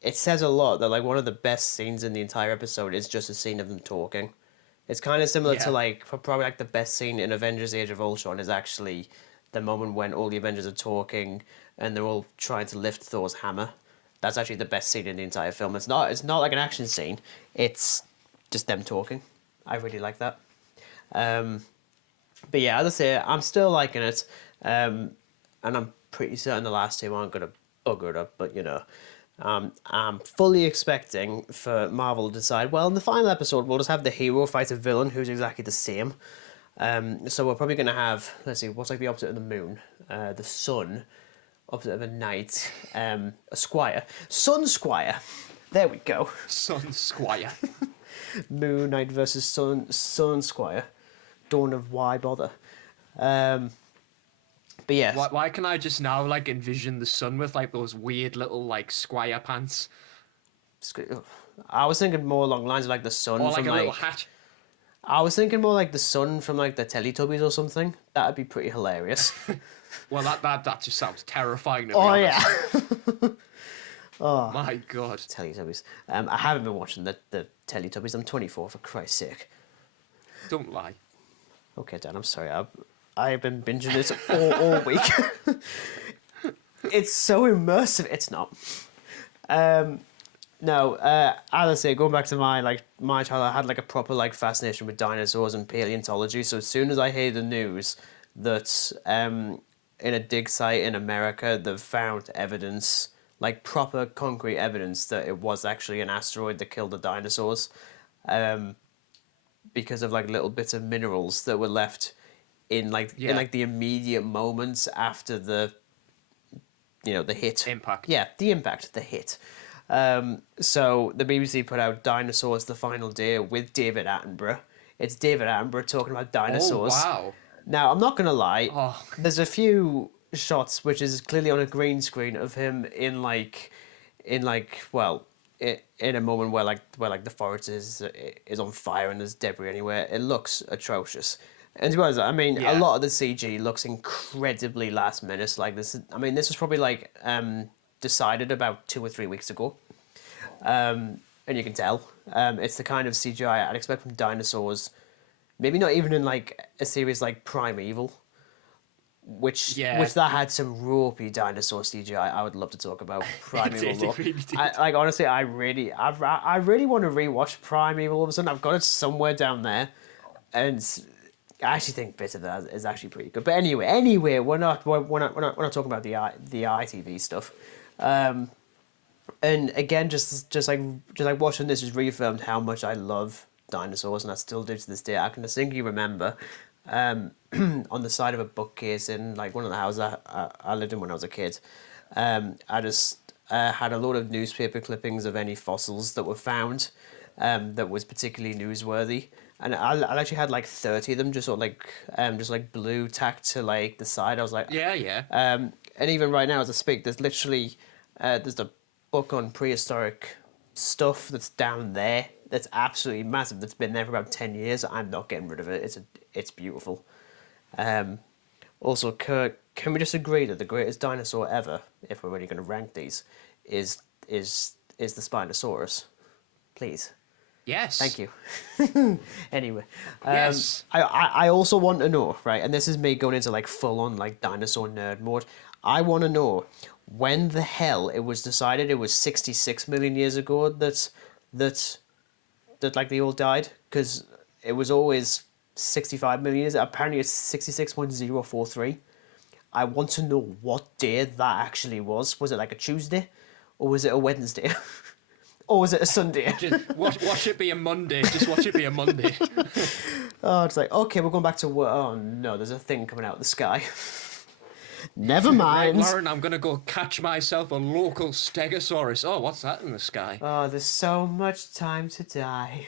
it says a lot that one of the best scenes in the entire episode is just a scene of them talking. It's kind of similar to probably the best scene in Avengers: Age of Ultron is actually the moment when all the Avengers are talking and they're all trying to lift Thor's hammer. That's actually the best scene in the entire film. It's not like an action scene. It's just them talking. I really like that. But yeah, as I say, I'm still liking it. And I'm pretty certain the last two aren't going to bugger it up. But, I'm fully expecting for Marvel to decide, well, in the final episode, we'll just have the hero fight a villain who's exactly the same. So we're probably going to have, let's see, what's the opposite of the moon? The sun. Opposite of a knight, a squire. Sun Squire. There we go. Sun Squire. Moon Knight versus Sun Squire. Dawn of Why Bother. But yeah. Why can I just now envision the sun with those weird little squire pants? I was thinking more along the lines of the sun or from a little hat. I was thinking more the sun from the Teletubbies or something. That'd be pretty hilarious. Well, that just sounds terrifying to me. Oh yeah. Oh my god. Teletubbies. I haven't been watching the Teletubbies. I'm 24 for Christ's sake. Don't lie. Okay, Dan. I'm sorry. I've been binging this all week. It's so immersive. It's not. No. As I say, going back to my childhood, I had a proper fascination with dinosaurs and paleontology. So as soon as I hear the news that in a dig site in America they've found evidence, proper concrete evidence that it was actually an asteroid that killed the dinosaurs, because of little bits of minerals that were left in in the immediate moments after the the hit impact. Yeah, the impact, the hit. So the BBC put out Dinosaurs: The Final Day with David Attenborough. It's David Attenborough talking about Oh dinosaurs. wow. Now, I'm not gonna lie. Oh There's a few shots which is clearly on a green screen of him well, in a moment where the forest is on fire and there's debris anywhere. It looks atrocious. And to be honest, I mean, a yeah. lot of the CG looks incredibly last minute. Like this, I mean, this was probably decided about 2 or 3 weeks ago, and you can tell. It's the kind of CGI I'd expect from dinosaurs. Maybe not even in like a series like Primeval, which Yeah. that had some ropey dinosaur CGI. I would love to talk about Primeval. It really did. Like honestly, I really want to rewatch Primeval. All of a sudden, I've got it somewhere down there, and I actually think bits of that is actually pretty good. But anyway, we're not talking about the ITV stuff. And again, just like watching this has reaffirmed how much I love dinosaurs, and I still do to this day. I can distinctly remember on the side of a bookcase in like one of the houses I lived in when I was a kid. I just had a load of newspaper clippings of any fossils that were found that was particularly newsworthy. And I actually had like 30 of them, just sort of just like blue tacked to like the side. I was like, Yeah. and even right now as I speak, there's literally there's a book on prehistoric stuff that's down there. That's absolutely massive. That's been there for about 10 years. I'm not getting rid of it. It's beautiful. Also, Kurt, can we just agree that the greatest dinosaur ever, if we're really going to rank these, is the Spinosaurus? Please. Yes. Thank you. Anyway, Yes. I also want to know, right, and this is me going into like full on like dinosaur nerd mode. I want to know when the hell it was decided it was 66 million years ago that like they all died, because it was always 65 million years. Apparently it's 66.043. I want to know what day that actually was. Was it like a Tuesday, or was it a Wednesday? Or was it a Sunday? Just watch it be a Monday. Just watch it be a Monday. Oh, it's like, okay, we're going back to work. Oh no, there's a thing coming out of the sky. Never mind. Right, Lauren, I'm gonna go catch myself a local stegosaurus. Oh, what's that in the sky? Oh, there's so much time to die.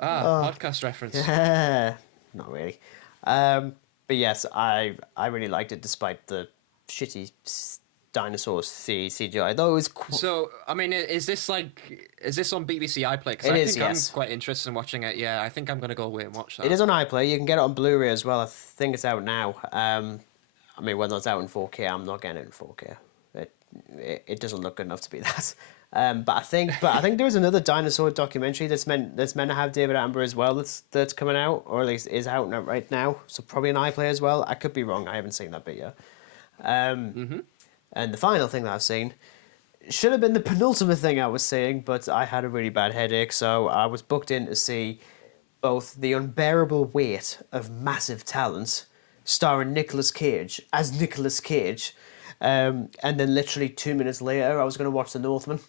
Podcast reference. Not really. But yes, I really liked it despite the shitty dinosaurs CGI. Though it was So, I mean, is this on BBC iPlayer? Because It I is, think yes. I'm quite interested in watching it. Yeah, I think I'm gonna go away and watch that. It is on iPlayer. You can get it on Blu-ray as well. I think it's out now. I mean, whether it's out in 4K, I'm not getting it in 4K. It doesn't look good enough to be that. But I think there is another dinosaur documentary that's meant to have David Attenborough as well. That's coming out, or at least is out right now. So probably an iPlayer as well. I could be wrong. I haven't seen that bit yet. And the final thing that I've seen should have been the penultimate thing I was saying, but I had a really bad headache, so I was booked in to see both The Unbearable Weight of Massive Talent, starring Nicolas Cage as Nicolas Cage, and then literally 2 minutes later, I was going to watch The Northman.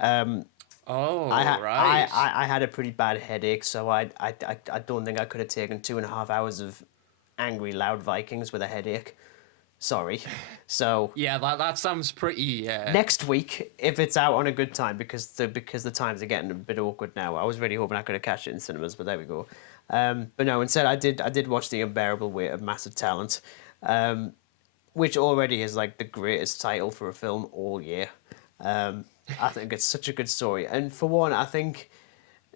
Oh, I right. had a pretty bad headache, so I don't think I could have taken 2.5 hours of angry, loud Vikings with a headache. Sorry. So Yeah, that sounds pretty. next week, if it's out on a good time, because the times are getting a bit awkward now. I was really hoping I could have catched it in cinemas, but there we go. But no, instead I did watch The Unbearable Weight of Massive Talent, which already is like the greatest title for a film all year. I think it's such a good story, and for one, I think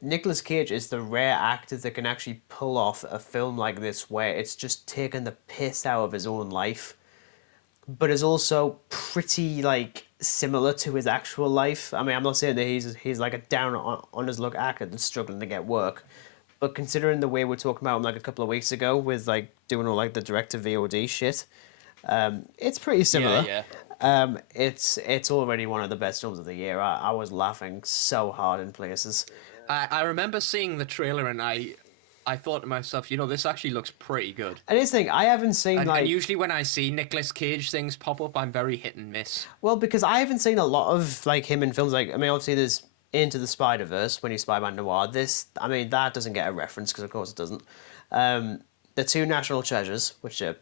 Nicolas Cage is the rare actor that can actually pull off a film like this, where it's just taken the piss out of his own life, but is also pretty like similar to his actual life. I mean, I'm not saying that he's like a down on his luck actor that's struggling to get work, but considering the way we were talking about him like a couple of weeks ago with like doing all like the direct to VOD shit, it's pretty similar. Yeah. It's already one of the best films of the year. I was laughing so hard in places. I remember seeing the trailer and I thought to myself, this actually looks pretty good. And this thing, I haven't seen And usually when I see Nicolas Cage things pop up, I'm very hit and miss. well, because I haven't seen a lot of like him in films. Like, I mean, obviously there's Into the Spider-Verse when he's Spider-Man Noir. I mean, that doesn't get a reference because of course it doesn't. The two National Treasures, which are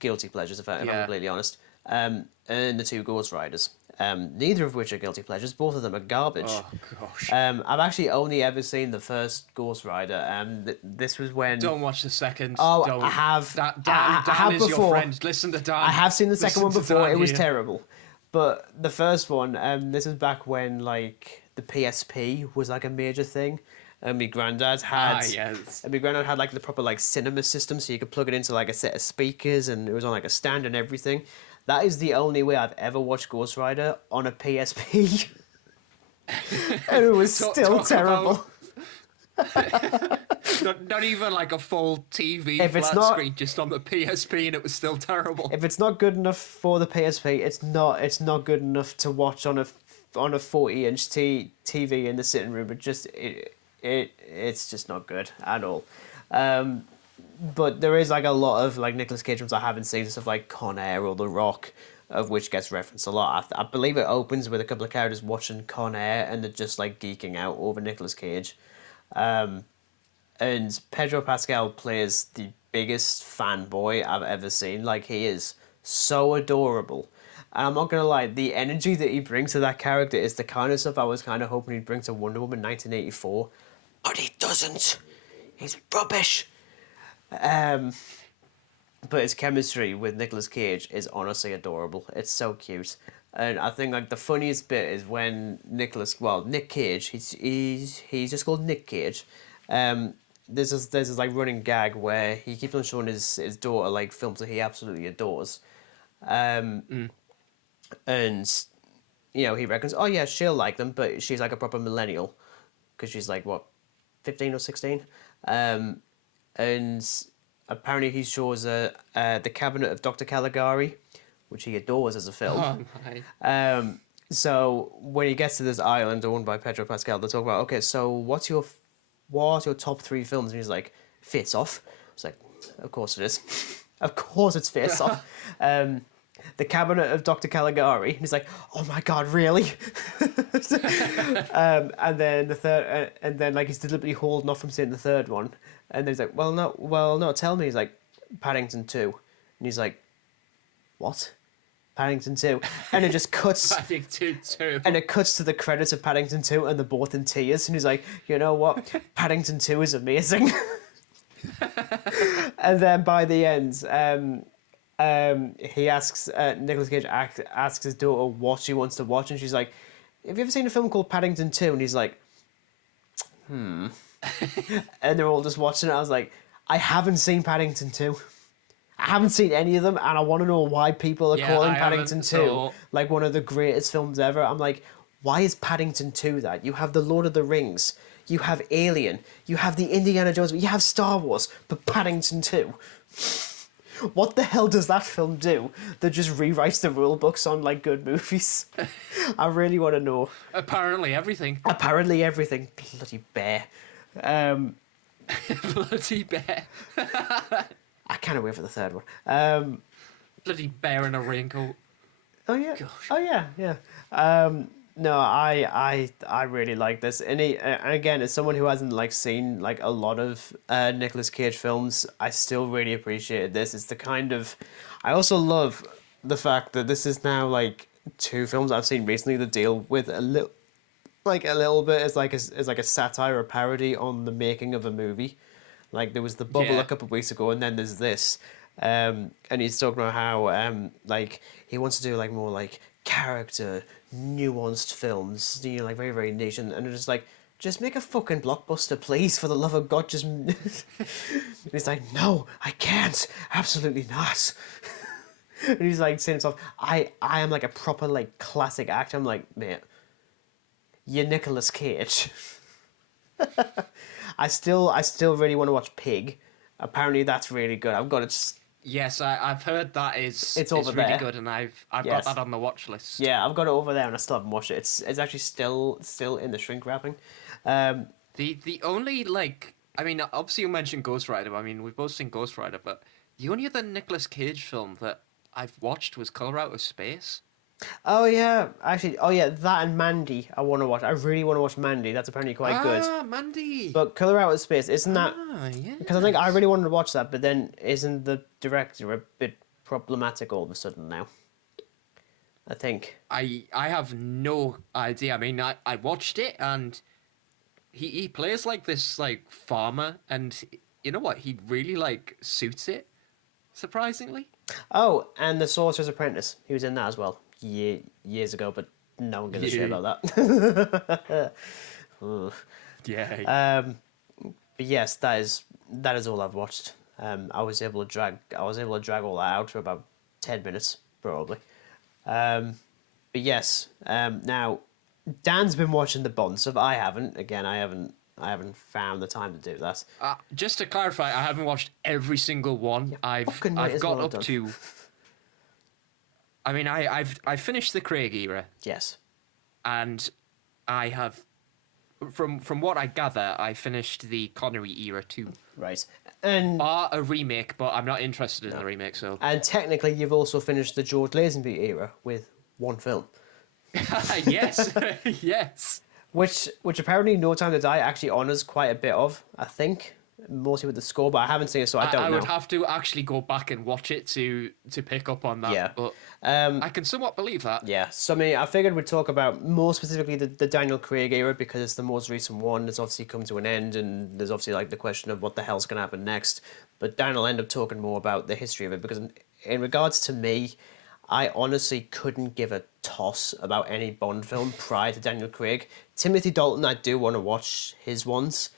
guilty pleasures if I'm Yeah. completely honest, and the two Ghost Riders. neither of which are guilty pleasures. Both of them are garbage. Oh gosh. I've actually only ever seen the first Ghost Rider. This was when. Don't watch the second. Oh, Don't. I have. Dan I have is your before. friend. Listen to Dan. I have seen the second one Listen to before. Dan It was here. terrible. But the first one, this was back when like the PSP was like a major thing. And my granddad had. Yes. And my granddad had like the proper like cinema system, so you could plug it into like a set of speakers, and it was on like a stand and everything. That is the only way I've ever watched Ghost Rider on a PSP. And it was still talk terrible. Not even like a full TV If it's flat not- screen, just on the PSP, and it was still terrible. If it's not good enough for the PSP, it's not good enough to watch on a 40-inch TV in the sitting room. It's just not good at all. But there is like a lot of like Nicolas Cage films I haven't seen, stuff like Con Air or The Rock, of which gets referenced a lot. I believe it opens with a couple of characters watching Con Air and they're just like geeking out over Nicolas Cage. And Pedro Pascal plays the biggest fanboy I've ever seen. Like, he is so adorable. And I'm not gonna lie, the energy that he brings to that character is the kind of stuff I was kind of hoping he'd bring to Wonder Woman 1984. But he doesn't. He's rubbish. But his chemistry with Nicolas Cage is honestly adorable. It's so cute. And I think like the funniest bit is when Nick Cage, he's just called Nick Cage. There's this like running gag where he keeps on showing his daughter like films that he absolutely adores. And you know, he reckons, oh yeah, she'll like them, but she's like a proper millennial because she's like what, 15 or 16. And apparently he shows the Cabinet of Dr. Caligari, which he adores as a film. Oh my. So when he gets to this island owned by Pedro Pascal, they talk about, okay, so what's your top 3 films? And he's like, Face Off. It's like, of course it is. Of course it's Face Off. The Cabinet of Dr. Caligari. And he's like, oh my god, really? And then the third, and then like he's deliberately holding off from saying the third one. And then he's like, well, no, tell me. He's like, Paddington 2. And he's like, what? Paddington 2. And it just cuts. Paddington 2. And it cuts to the credits of Paddington 2 and they're both in tears. And he's like, you know what? Paddington 2 is amazing. And then by the end, he asks, Nicolas Cage asks his daughter what she wants to watch. And she's like, have you ever seen a film called Paddington 2? And he's like, And they're all just watching it. I was like, I haven't seen Paddington 2. I haven't seen any of them, and I want to know why people are calling I Paddington haven't, 2 so- like one of the greatest films ever. I'm like, why is Paddington 2 that? You have The Lord of the Rings, you have Alien, you have the Indiana Jones, you have Star Wars, but Paddington 2? What the hell does that film do that just rewrites the rule books on like good movies? I really want to know. Apparently everything. Apparently everything. Bloody bear. Bloody bear. I can't wait for the third one. Bloody bear in a raincoat. Oh yeah. Gosh. Oh yeah. Yeah. No, I really like this, and again, as someone who hasn't like seen like a lot of Nicolas Cage films, I still really appreciated this. It's the kind of, I also love the fact that this is now like 2 films I've seen recently that deal with a little bit as like a satire or parody on the making of a movie. Like there was The Bubble Yeah. a couple of weeks ago, and then there's this. And he's talking about how like he wants to do like more like character nuanced films, you know, like very very niche, and it's just like, just make a fucking blockbuster, please, for the love of God. Just and he's like, no, I can't, absolutely not. And he's like saying himself, I am like a proper like classic actor. I'm like, mate, you're Nicolas Cage. I still really want to watch Pig. Apparently that's really good. I've got it. Yes, I've heard that it's over really there. good, and I've got Yes. that on the watch list. Yeah, I've got it over there, and I still haven't watched it. It's actually still in the shrink wrapping. The only like, I mean, obviously you mentioned Ghost Rider. But I mean, we've both seen Ghost Rider, but the only other Nicolas Cage film that I've watched was Color Out of Space. Oh yeah, actually, that and Mandy I want to watch. I really want to watch Mandy. That's apparently quite good. Mandy. But Color Out of Space, isn't that? Yeah. Because I think I really wanted to watch that, but then isn't the director a bit problematic all of a sudden now? I think. I have no idea. I mean, I watched it, and he plays like this like farmer, and you know what? He really like suits it, surprisingly. Oh, and The Sorcerer's Apprentice. He was in that as well. Years ago, but no one gives a shit Yeah. about that. Ugh. Yeah. But yes, that is all I've watched. I was able to drag all that out for about 10 minutes, probably. But yes, now Dan's been watching the Bond stuff. I haven't. Again, I haven't found the time to do that. Just to clarify, I haven't watched every single one. fucking might I've as got well have up done. to. I mean, I've finished the Craig era, Yes. and I have, from what I gather, I finished the Connery era too. Right. And A remake, but I'm not interested in the remake. So technically, you've also finished the George Lazenby era with one film, yes, yes. which apparently No Time to Die actually honors quite a bit of. I think mostly with the score, but I haven't seen it, so I don't I know. would have to actually go back and watch it to pick up on that. Yeah. But I can somewhat believe that. Yeah, so I mean, I figured we'd talk about more specifically the Daniel Craig era because it's the most recent one. It's obviously come to an end, and there's obviously like the question of what the hell's going to happen next. But Dan will end up talking more about the history of it because, in regards to me, I honestly couldn't give a toss about any Bond film prior to Daniel Craig. Timothy Dalton, I do want to watch his ones,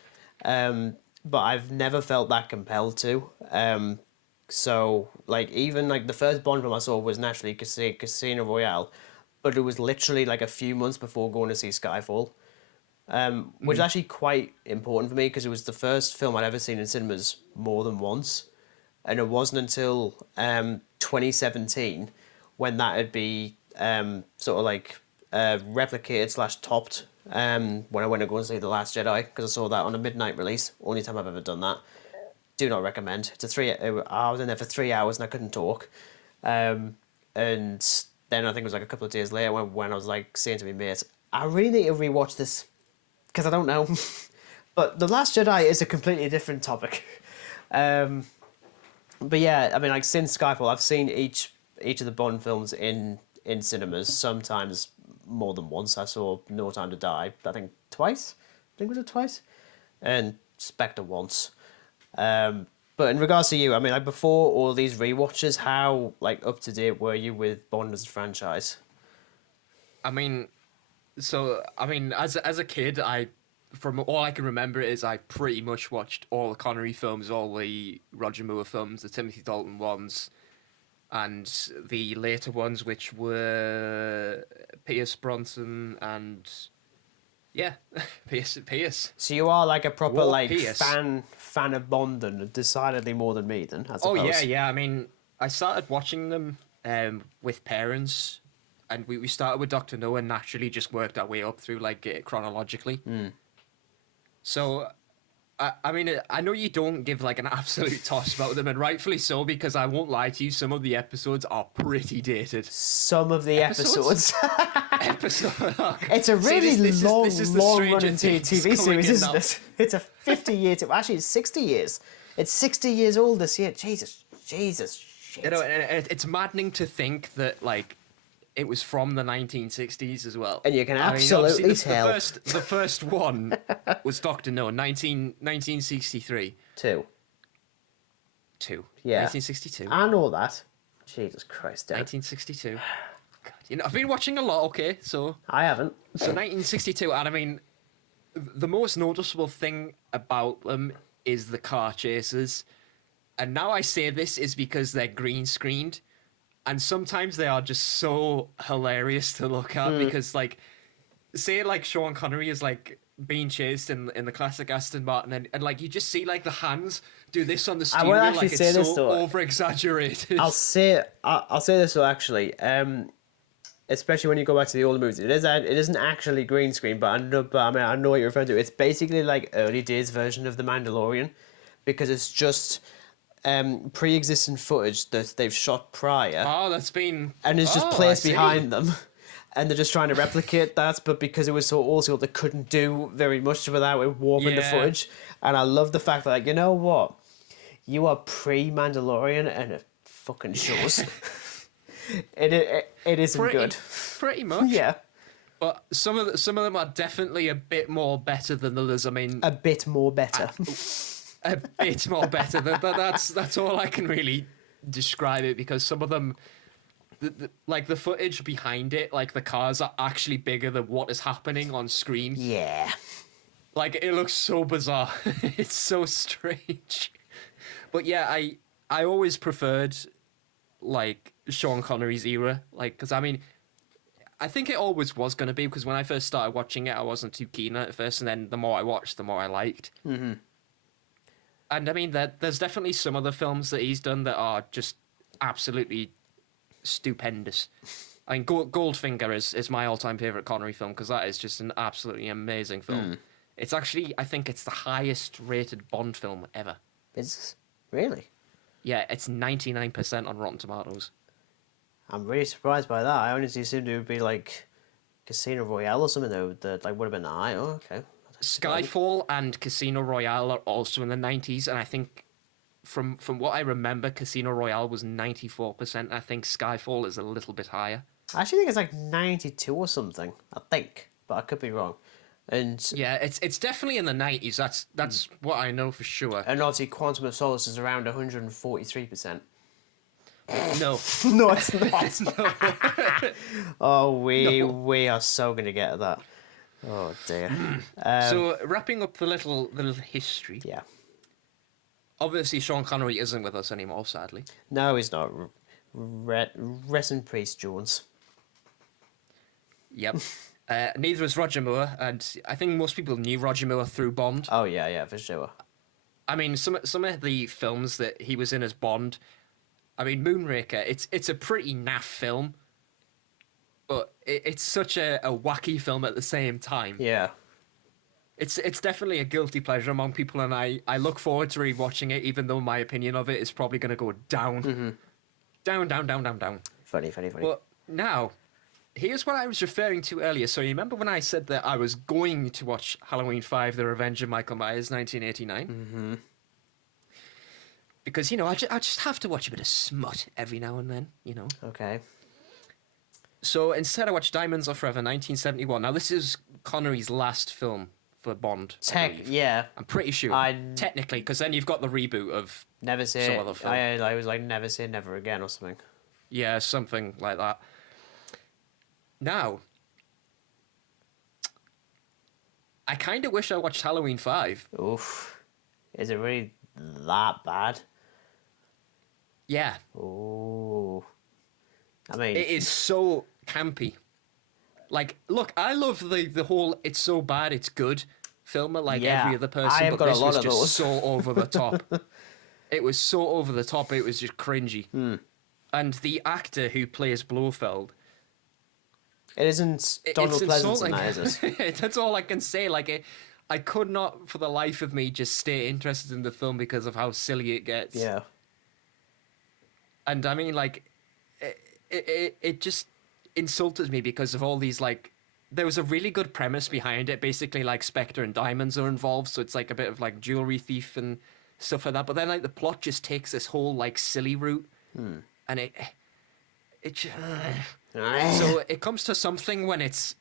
but I've never felt that compelled to. So, like, even like the first Bond film I saw was naturally Casino Royale, but it was literally like a few months before going to see Skyfall, which is actually quite important for me because it was the first film I'd ever seen in cinemas more than once, and it wasn't until 2017 when that would be sort of like replicated slash topped when I went to go and see The Last Jedi because I saw that on a midnight release. Only time I've ever done that. Do not recommend. I was in there for 3 hours and I couldn't talk. And then I think it was like a couple of days later when I was like saying to my mates, I really need to rewatch this because I don't know. But The Last Jedi is a completely different topic. But yeah, I mean, like since Skyfall, I've seen each of the Bond films in cinemas. Sometimes more than once. I saw No Time to Die. I think twice. I think was it twice, and Spectre once. But in regards to you, I mean, like before all these rewatches, how like up to date were you with Bond as a franchise? I mean, as a kid, from all I can remember is I pretty much watched all the Connery films, all the Roger Moore films, the Timothy Dalton ones, and the later ones, which were Pierce Bronson and yeah, Pierce. So you are like a proper Walt like Pierce. fan of Bond, and decidedly more than me. Then I Oh suppose. yeah. I mean, I started watching them with parents, and we started with Doctor No, and naturally just worked our way up through like chronologically. So, I mean, I know you don't give like an absolute toss about them, and rightfully so, because I won't lie to you, some of the episodes are pretty dated. Some of the episodes. It's a really long running TV series, isn't it? It's a 50-year. Actually, it's 60 years. It's 60 years old this year. Jesus. Shit. You know, and it's maddening to think that like it was from the 1960s as well. And you can I mean, absolutely obviously tell. The first one was Doctor No, 1963. Two. Yeah. 1962. I know that. Jesus Christ, Dad. 1962. God, you know, I've been watching a lot, okay? So I haven't. 1962, and I mean, the most noticeable thing about them is the car chases. And now I say this is because they're green screened, and sometimes they are just so hilarious to look at because, like, say like Sean Connery is like being chased in the classic Aston Martin, and like you just see like the hands do this on the steering wheel, like it's so over exaggerated. I'll say this though, actually, especially when you go back to the older movies, it isn't actually green screen, but I know what you're referring to. It's basically like early days version of The Mandalorian, because it's just pre-existing footage that they've shot prior. Oh, that's been and it's just placed behind them. And they're just trying to replicate that, but because it was so old school, they couldn't do very much without it warping the footage. And I love the fact that, like, you know what? You are pre-Mandalorian, and it fucking shows. It isn't good. Pretty much. Yeah, But some of them are definitely a bit more better than others. I mean, a bit more better. a bit more better. That's all I can really describe it, because some of them, like the footage behind it, like the cars are actually bigger than what is happening on screen. Yeah. Like, it looks so bizarre. It's so strange. But yeah, I always preferred like Sean Connery's era, like, because I mean, I think it always was going to be, because when I first started watching it, I wasn't too keen on it at first, and then the more I watched, the more I liked. Mm-hmm. And I mean, there's definitely some other films that he's done that are just absolutely stupendous. I mean, Goldfinger is my all-time favorite Connery film, because that is just an absolutely amazing film. It's actually, I think it's the highest rated Bond film ever. It's really. Yeah, it's 99% on Rotten Tomatoes. I'm really surprised by that. I honestly assumed it would be like Casino Royale or something that like would have been high. Oh, okay. Skyfall and Casino Royale are also in the 90s, and I think from what I remember, Casino Royale was 94%. I think Skyfall is a little bit higher. I actually think it's like 92 or something. I think, but I could be wrong. And Yeah, it's definitely in the 90s. That's what I know for sure. and obviously Quantum of Solace is around 143%. No. No, it's not. It's no. Oh, we are so gonna get that. Oh dear. So wrapping up the little history. Yeah. Obviously, Sean Connery isn't with us anymore, sadly. No, he's not. Rest in peace, Jones. Yep. Neither is Roger Moore, and I think most people knew Roger Moore through Bond. Oh yeah, for sure. I mean, some of the films that he was in as Bond. I mean, Moonraker. It's a pretty naff film, but it's such a wacky film at the same time. Yeah. It's definitely a guilty pleasure among people, and I look forward to rewatching it, even though my opinion of it is probably going to go down. Mm-hmm. Down. Funny. But now, here's what I was referring to earlier. So you remember when I said that I was going to watch Halloween 5, The Revenge of Michael Myers, 1989? Mm-hmm. Because, you know, I just have to watch a bit of smut every now and then, you know. Okay. So instead I watched Diamonds Are Forever, 1971. Now, this is Connery's last film for Bond, I believe. Yeah. I'm pretty sure. Technically, because then you've got the reboot of Never say some it. other film. I was like never say never again or something. Yeah, something like that. Now, I kind of wish I watched Halloween 5. Oof. Is it really that bad? Yeah. Oh. I mean, It is so campy. Like, look, I love the whole "it's so bad it's good" film, like Yeah, every other person, I have but got a this lot was of just those. so over the top. It was so over the top. It was just cringy. And the actor who plays Blofeld, it isn't Donald Pleasence in that, is it? That's all I can say. Like, I could not, for the life of me, just stay interested in the film because of how silly it gets. Yeah. And I mean, like, it just insulted me because of all these, like, there was a really good premise behind it. Basically, like, Spectre and diamonds are involved, so it's like a bit of like jewelry thief and stuff like that. But then, like, the plot just takes this whole like silly route, and it so it comes to something when it's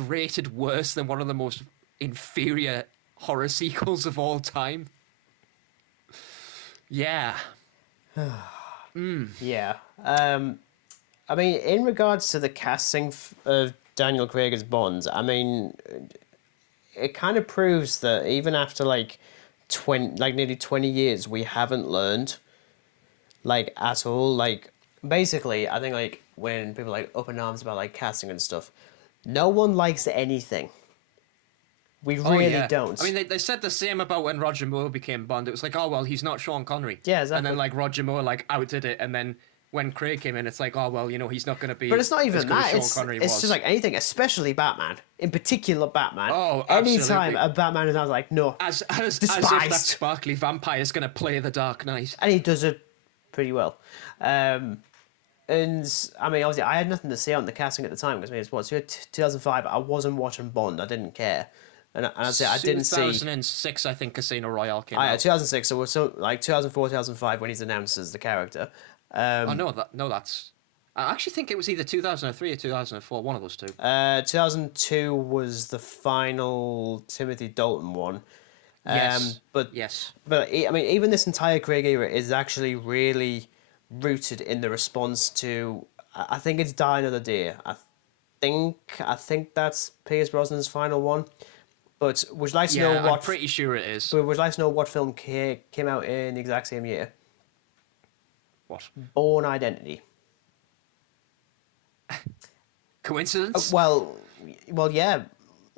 rated worse than one of the most inferior horror sequels of all time. Yeah. Yeah. I mean, in regards to the casting of Daniel Craig as Bond, I mean, it kind of proves that even after like nearly 20 years, we haven't learned, like, at all. Like, basically, I think like when people like up in arms about like casting and stuff, no one likes anything. We really don't. I mean, they said the same about when Roger Moore became Bond. It was like, oh, well, he's not Sean Connery. Yeah, exactly. And then, like, Roger Moore, like, outdid it. And then when Craig came in, it's like, oh, well, you know, he's not going to be But it's not even as good that. as Sean Connery It's was. just like anything, especially Batman. In particular, Batman. Oh, absolutely. Anytime a Batman is, I was like, no. As if despised. that sparkly vampire is going to play the Dark Knight. And he does it pretty well. And, I mean, obviously, I had nothing to say on the casting at the time, because I mean, it's what, 2005, I wasn't watching Bond, I didn't care. And I'd say I didn't see... 2006, I think Casino Royale came yeah, out. 2006, so we're so, like 2004, 2005, when he's announced as the character. Oh, no, that's... I actually think it was either 2003 or 2004, one of those two. 2002 was the final Timothy Dalton one. Yes. But Yes. I mean, even this entire Craig era is actually really rooted in the response to. I think it's Die Another Day. I think that's Pierce Brosnan's final one. But would you like to know Yeah, I'm what? pretty sure it is. But would you like to know what film came out in the exact same year? What? Born Identity. Coincidence? Well, yeah,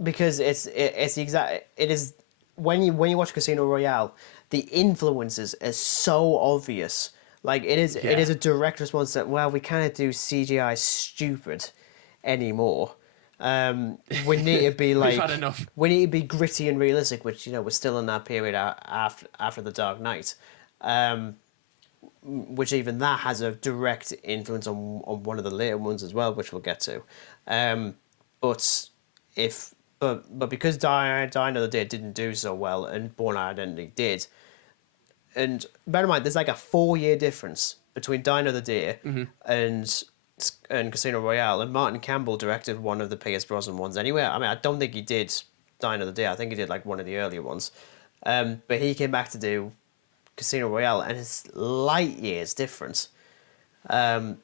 because it's the exact. It is when you watch Casino Royale, the influences are so obvious. Like it is Yeah. a direct response that well, we can't do CGI stupid anymore. We need to be We've like had enough. we need to be gritty and realistic, which we're still in that period after the Dark Knight. Which even that has a direct influence on one of the later ones as well, which we'll get to. Um, but if but because Die Another Day didn't do so well and Born Identity did, and bear in mind there's like a 4 year difference between Die Another Day and Casino Royale, and Martin Campbell directed one of the Pierce Brosnan ones anyway. I mean, I don't think he did Die Another Day. I think he did like one of the earlier ones. But he came back to do Casino Royale, and it's light years difference. And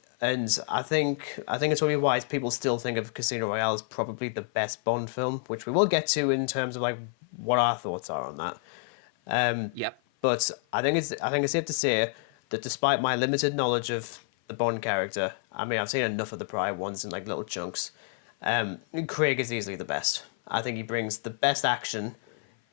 I think it's probably why people still think of Casino Royale as probably the best Bond film, which we will get to in terms of like what our thoughts are on that. Yep. But I think it's safe to say that despite my limited knowledge of the Bond character, I mean I've seen enough of the prior ones in like little chunks. Craig is easily the best. I think he brings the best action.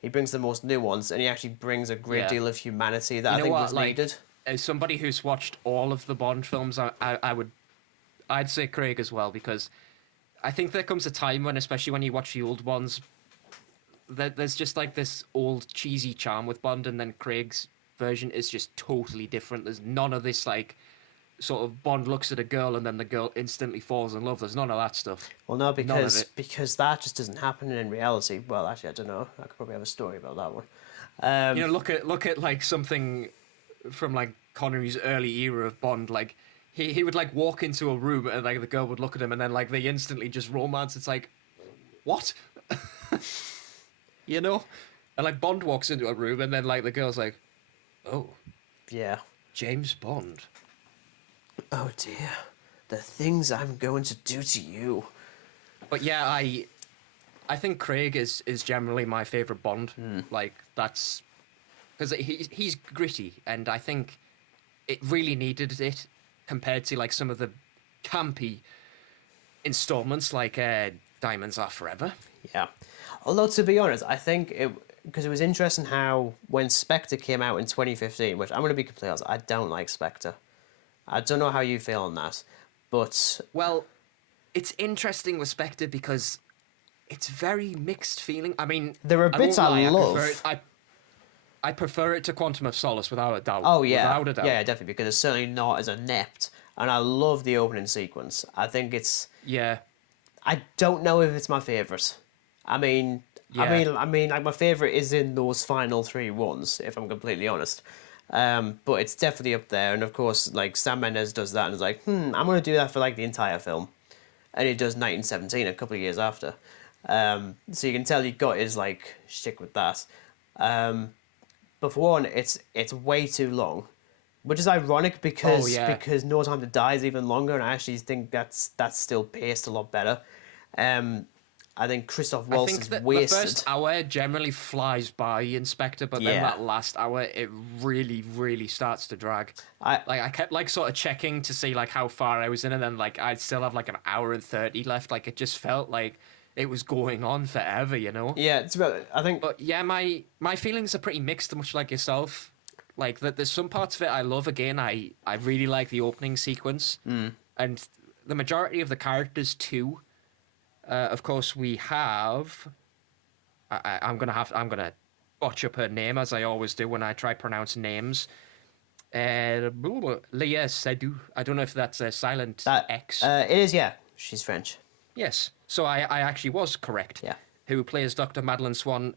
He brings the most nuance, and he actually brings a great Yeah. deal of humanity that You I know think what? was Like, needed. as somebody who's watched all of the Bond films, I'd say Craig as well, because I think there comes a time when, especially when you watch the old ones, there's just like this old cheesy charm with Bond, and then Craig's version is just totally different. There's none of this like sort of Bond looks at a girl and then the girl instantly falls in love. There's none of that stuff. Well, no, None of because that just doesn't happen in reality. Well, actually, I don't know. I could probably have a story about that one. You know, look at like something from like Connery's early era of Bond. Like he would like walk into a room and like the girl would look at him and then like they instantly just romance. It's like, what? You know? And like Bond walks into a room and then like the girl's like, oh, Yeah. James Bond. Oh dear, the things I'm going to do to you. But yeah, I think Craig is generally my favorite Bond. Like that's because he's gritty, and I think it really needed it compared to like some of the campy installments like Diamonds Are Forever. Yeah. Although to be honest, I think because it was interesting how when Spectre came out in 2015, which I'm going to be completely honest, I don't like Spectre. I don't know how you feel on that, but Well, it's interesting with Spectre because it's very mixed feeling. I mean, there are bits won't lie, I love. I prefer it to Quantum of Solace without a doubt. Oh yeah, Without a doubt. yeah, definitely because it's certainly not as inept, and I love the opening sequence. I think it's. Yeah. I don't know if it's my favorite. I mean, Yeah. like my favorite is in those final three ones, if I'm completely honest. But it's definitely up there, and of course, like Sam Mendes does that, and is like, I'm gonna do that for like the entire film, and he does 1917 a couple of years after. So you can tell he got his like shtick with that. But for one, it's way too long, which is ironic because Oh, yeah. because No Time to Die is even longer, and I actually think that's still paced a lot better. I think Christoph I Waltz think is that the wasted. first hour generally flies by in Spectre, but then Yeah. that last hour it really, really starts to drag. I kept like sort of checking to see like how far I was in, and then like I'd still have like an hour and 30 left. Like it just felt like it was going on forever, you know. Yeah, it's about. I think. But yeah, my feelings are pretty mixed, much like yourself. Like that, there's some parts of it I love. Again, I really like the opening sequence, and the majority of the characters too. Of course, we have. I'm gonna botch up her name as I always do when I try pronounce names. Leah Seydoux. I don't know if that's a silent That X. it is. Yeah, she's French. Yes. So I actually was correct. Yeah. Who plays Dr. Madeline Swan?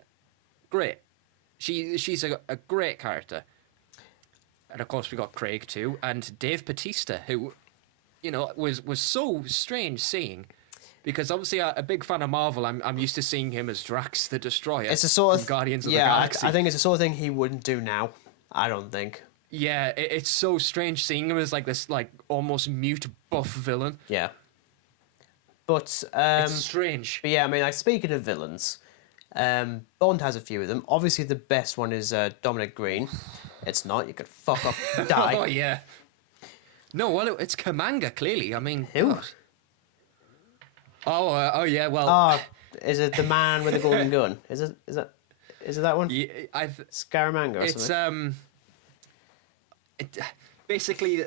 Great. She's a great character. And of course we got Craig too, and Dave Bautista, who was so strange seeing. Because obviously, a big fan of Marvel, I'm used to seeing him as Drax the Destroyer It's a sort from of Guardians of the yeah. Galaxy. I think it's the sort of thing he wouldn't do now. I don't think. Yeah, it's so strange seeing him as like this like almost mute buff villain. Yeah. But It's strange. but yeah, I mean, like speaking of villains, Bond has a few of them. Obviously, the best one is Dominic Green. It's not. You could fuck off, die. Oh yeah. No, well, it's Kamanga clearly. I mean, Who? God. Oh yeah. Well, Oh, is it the man with the golden gun? Is it? Is it that one? yeah, Scaramanga or it's something? basically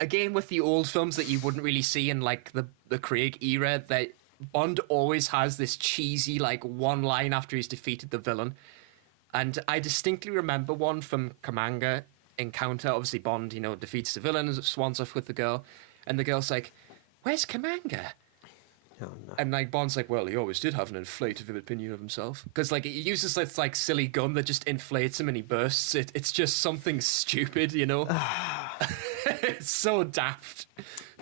again with the old films that you wouldn't really see in like the Craig era, that Bond always has this cheesy like one line after he's defeated the villain. And I distinctly remember one from Kamanga Encounter. Obviously Bond, defeats the villain, swans off with the girl, and the girl's like, "Where's Kamanga?" Oh, no. And like Bond's like, "Well, he always did have an inflated opinion of himself," because like he uses this like silly gun that just inflates him and he bursts. It's just something stupid, It's so daft,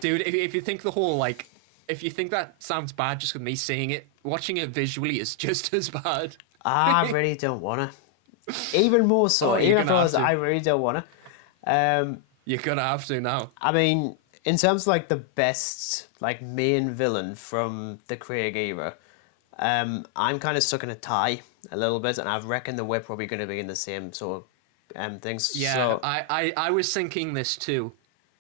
dude. If you think the whole like, if you think that sounds bad just with me saying it, watching it visually is just as bad. I really don't wanna. Even more so. Oh, you're even gonna if have to. I really don't wanna. You're gonna have to now. I mean, in terms of like the best like main villain from the Craig era, I'm kind of stuck in a tie a little bit, and I reckon that we're probably going to be in the same sort of things. Yeah, So, I was thinking this too.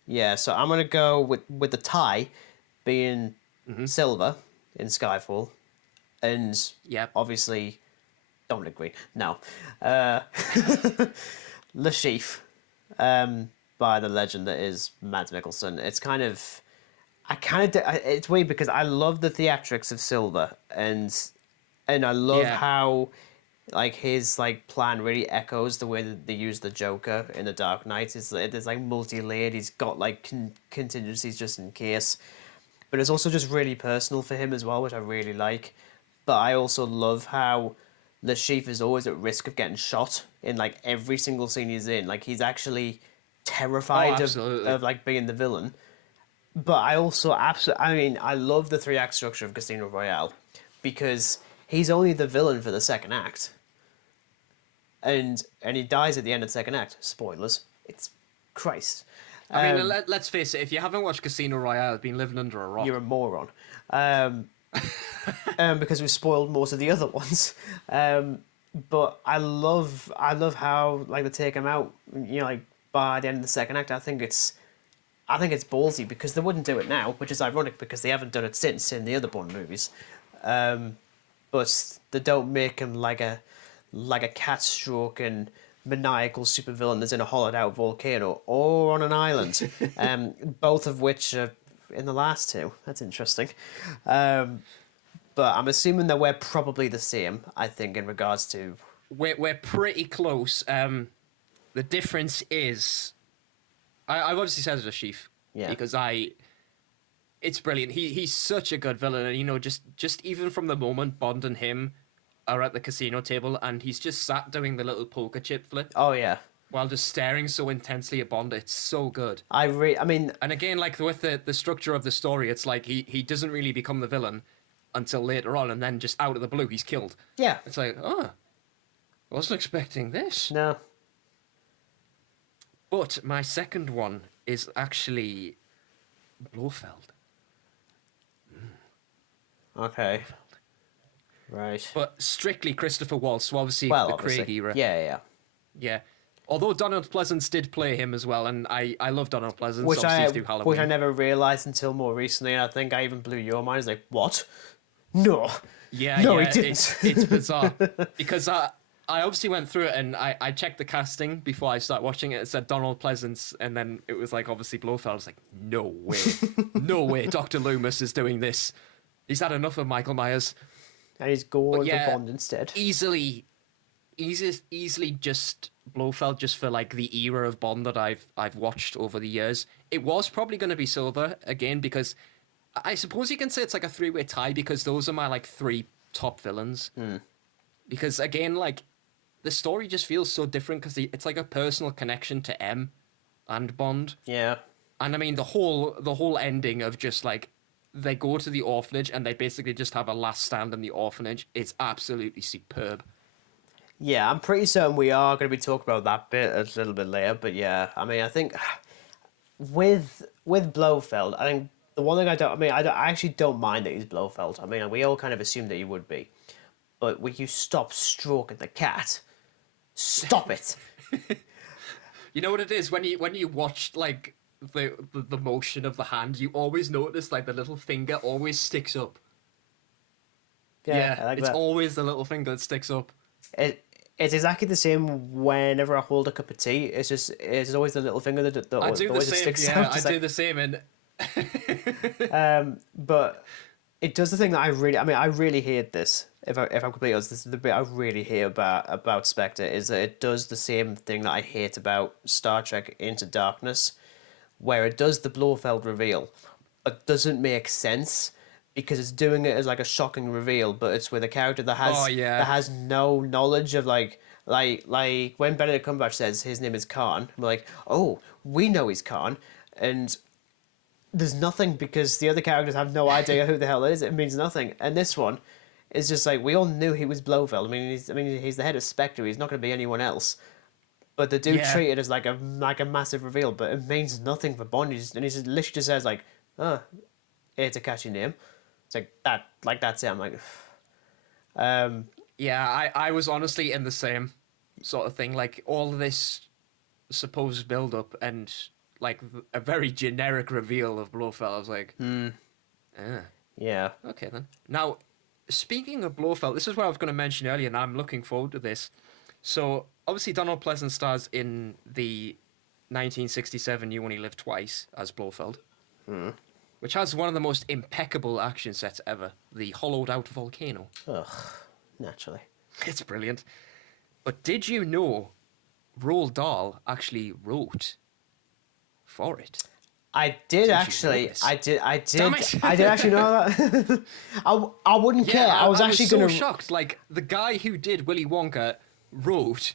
yeah, so I'm gonna go with the tie being Silver in Skyfall, and Yep. obviously Dominic Green. No, Le Chiffre, by the legend that is Mads Mikkelsen. It's kind of, it's weird because I love the theatrics of Silver, and I love Yeah. how like his like plan really echoes the way that they use the Joker in The Dark Knight. It's like multi-layered. He's got like contingencies just in case, but it's also just really personal for him as well, which I really like. But I also love how Le Chiffre is always at risk of getting shot in like every single scene he's in. Like he's actually terrified absolutely. of like being the villain. But I also absolutely, I mean, I love the 3 act structure of Casino Royale because he's only the villain for the second act. And he dies at the end of the second act. Spoilers. It's Christ. I mean, let's face it. If you haven't watched Casino Royale, you've been living under a rock. You're a moron. Because we spoiled most of the other ones. But I love how like they take him out. Like by the end of the second act, I think it's ballsy because they wouldn't do it now, which is ironic because they haven't done it since in the other Bond movies. But they don't make him like a cat-stroking maniacal supervillain that's in a hollowed-out volcano or on an island. Both of which are in the last two. That's interesting. But I'm assuming that we're probably the same, I think, in regards to... We're pretty close. The difference is... I've obviously said it as Chief. Yeah. Because it's brilliant. He's such a good villain. And, just even from the moment Bond and him are at the casino table and he's just sat doing the little poker chip flip Oh, yeah. while just staring so intensely at Bond, it's so good. I mean... And again, like with the structure of the story, it's like he doesn't really become the villain until later on, and then just out of the blue, he's killed. Yeah. It's like, I wasn't expecting this. No. But my second one is actually Blofeld. Okay. Right. But strictly Christopher Waltz, so obviously Well, the obviously. Craig era. Yeah. Yeah. Although Donald Pleasance did play him as well, and I love Donald Pleasance, Which obviously through Halloween. I never realised until more recently, and I think I even blew your mind. It's like, what? No. Yeah, No, yeah, he didn't. It's bizarre because I obviously went through it and I checked the casting before I started watching it. It said Donald Pleasance, and then it was like obviously Blofeld. I was like, no way, no way, Dr. Loomis is doing this. He's had enough of Michael Myers. And he's going yeah, for Bond instead. Easily just Blofeld, just for like the era of Bond that I've watched over the years. It was probably going to be Silver again because I suppose you can say it's like a 3-way tie because those are my like 3 top villains. Because again, like the story just feels so different because it's like a personal connection to M and Bond. Yeah. And I mean the whole ending of just like they go to the orphanage and they basically just have a last stand in the orphanage. It's absolutely superb. Yeah, I'm pretty certain we are going to be talking about that bit a little bit later. But yeah, I mean, I think with Blofeld, I think the one thing I actually don't mind that he's Blofeld. I mean, we all kind of assumed that he would be, but when you stop stroking the cat, stop it. You know what it is when you watch like the motion of the hand, you always notice like the little finger always sticks up. Yeah, I like it's that. always the little finger that sticks up. It's exactly the same whenever I hold a cup of tea. It's always the little finger that I do the always same. sticks Yeah, out. I Just do like, the same. And but it does the thing that I really hate this. If I'm completely honest, this is the bit I really hate about Spectre is that it does the same thing that I hate about Star Trek Into Darkness, where it does the Blofeld reveal, but doesn't make sense because it's doing it as like a shocking reveal, but it's with a character that oh yeah, has no knowledge of like when Benedict Cumberbatch says his name is Khan, we're like, oh, we know he's Khan, and there's nothing because the other characters have no idea who the hell it is. It means nothing. And this one is just like we all knew he was Blofeld. I mean he's the head of Spectre. He's not going to be anyone else. But they do Yeah. treat it as like a massive reveal, but it means nothing for Bond. And he just literally just says like, "Oh, it's a catchy name." It's like that. Like that's it. I'm like, yeah. I was honestly in the same sort of thing. Like all of this supposed build up and like a very generic reveal of Blofeld. I was like, yeah. okay then. Now, speaking of Blofeld, this is what I was going to mention earlier, and I'm looking forward to this. So, obviously, Donald Pleasance stars in the 1967 You Only Live Twice as Blofeld, which has one of the most impeccable action sets ever, the hollowed-out volcano. Ugh, naturally. It's brilliant. But did you know Roald Dahl actually wrote for it? I did Did you actually. know this? I did. Damn it. I did actually know that. I wouldn't care. I was actually so gonna. shocked. Like the guy who did Willy Wonka wrote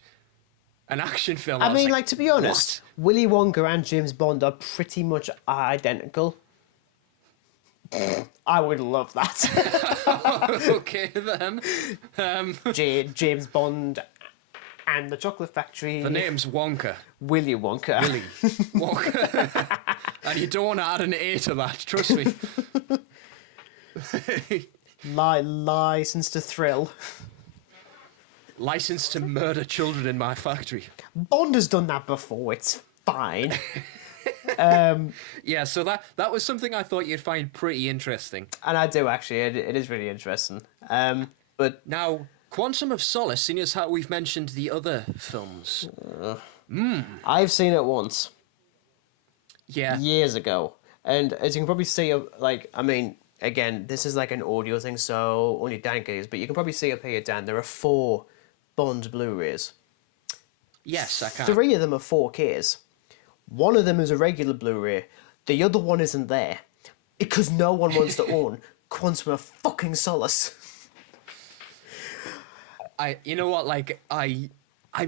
an action film. I was mean, like to be honest, Willy Wonka and James Bond are pretty much identical. I would love that. What? Okay then. James Bond and the Chocolate Factory. The name's Wonka. Willy Wonka. Willy Wonka. And you don't want to add an A to that. Trust me. License to Thrill. License to murder children in my factory. Bond has done that before. It's fine. Yeah, so that was something I thought you'd find pretty interesting. And I do actually. It is really interesting. But Now, Quantum of Solace, seeing as how we've mentioned the other films. I've seen it once. Yeah. Years ago, and as you can probably see, like I mean, again, this is like an audio thing, so only Dan can use, but you can probably see up here, Dan. There are 4 Bond Blu-rays. Yes, I can. 3 of them are 4Ks. One of them is a regular Blu-ray. The other one isn't there because no one wants to own Quantum of fucking Solace. You know what, like I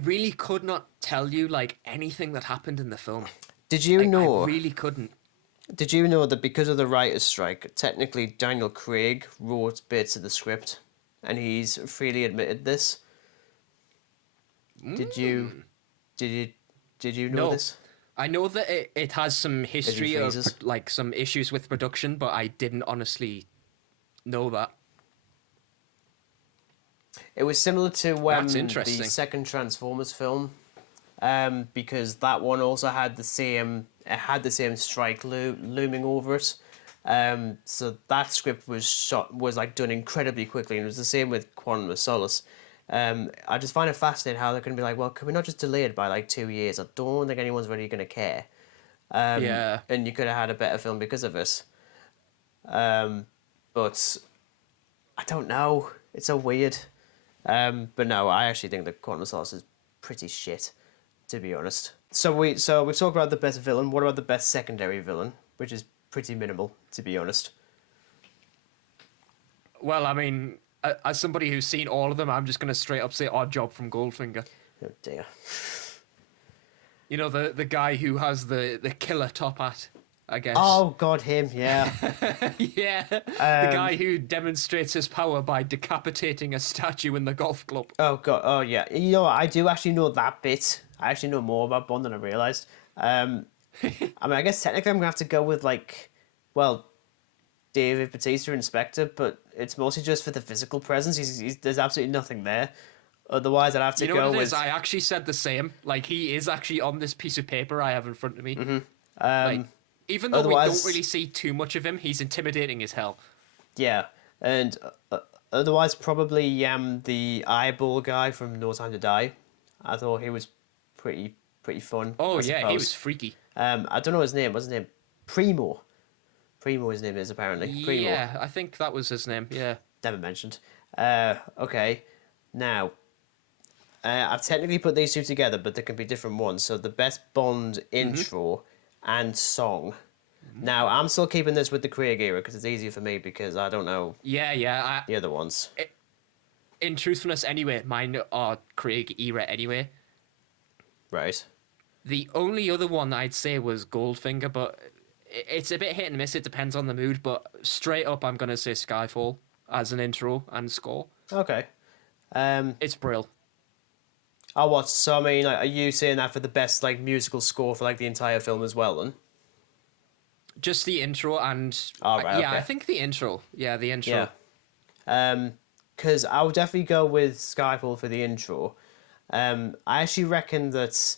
really could not tell you like anything that happened in the film. Did you know? I really couldn't. Did you know that because of the writer's strike, technically Daniel Craig wrote bits of the script, and he's freely admitted this? Did you know No. this? I know that it has some history of phases? like some issues with production, but I didn't honestly know that. It was similar to That's the interesting. second Transformers film, because that one also had the same strike looming over it. So that script was like done incredibly quickly, and it was the same with Quantum of Solace. I just find it fascinating how they're going to be like, well, can we not just delay it by like 2 years? I don't think anyone's really going to care. Yeah. And you could have had a better film because of it. But I don't know. It's so weird. But no, I actually think that Quantum of Solace is pretty shit, to be honest. So we've talked about the best villain. What about the best secondary villain, which is pretty minimal, to be honest. Well, I mean, as somebody who's seen all of them, I'm just going to straight up say Odd Job from Goldfinger. Oh dear. You know, the guy who has the killer top hat. I guess. Oh God, him, yeah. Yeah, the Um, guy who demonstrates his power by decapitating a statue in the golf club. oh God, oh yeah. You know what? I do actually know that bit. I actually know more about Bond than I realized. I mean, I guess technically I'm gonna have to go with like, well, David Bautista in Spectre, but it's mostly just for the physical presence. There's absolutely nothing there. Otherwise, I'd have to You know what go it is? with. I actually said the same. Like, he is actually on this piece of paper I have in front of me. Like, Um, even though we don't otherwise, really see too much of him, he's intimidating as hell. yeah, and otherwise probably the eyeball guy from No Time to Die. I thought he was pretty fun. Oh I yeah, he was suppose. freaky. I don't know his name. What's his name? Primo. Primo, his name is apparently. Primo. Yeah, I think that was his name. Yeah. Never mentioned. Okay. Now, I've technically put these two together, but there can be different ones. So the best Bond intro and song. Now, I'm still keeping this with the Craig era because it's easier for me because I don't know Yeah, yeah. the other ones. In truthfulness, anyway, mine are Craig era anyway. Right. The only other one I'd say was Goldfinger, but it's a bit hit and miss. It depends on the mood. But straight up, I'm gonna say Skyfall as an intro and score. Okay. It's brill. Oh, what? So, I mean, like, are you saying that for the best, like, musical score for, like, the entire film as well, then? Just the intro and Oh, right, yeah, okay. I think the intro. Yeah, the intro. Yeah. Because I would definitely go with Skyfall for the intro. I actually reckon that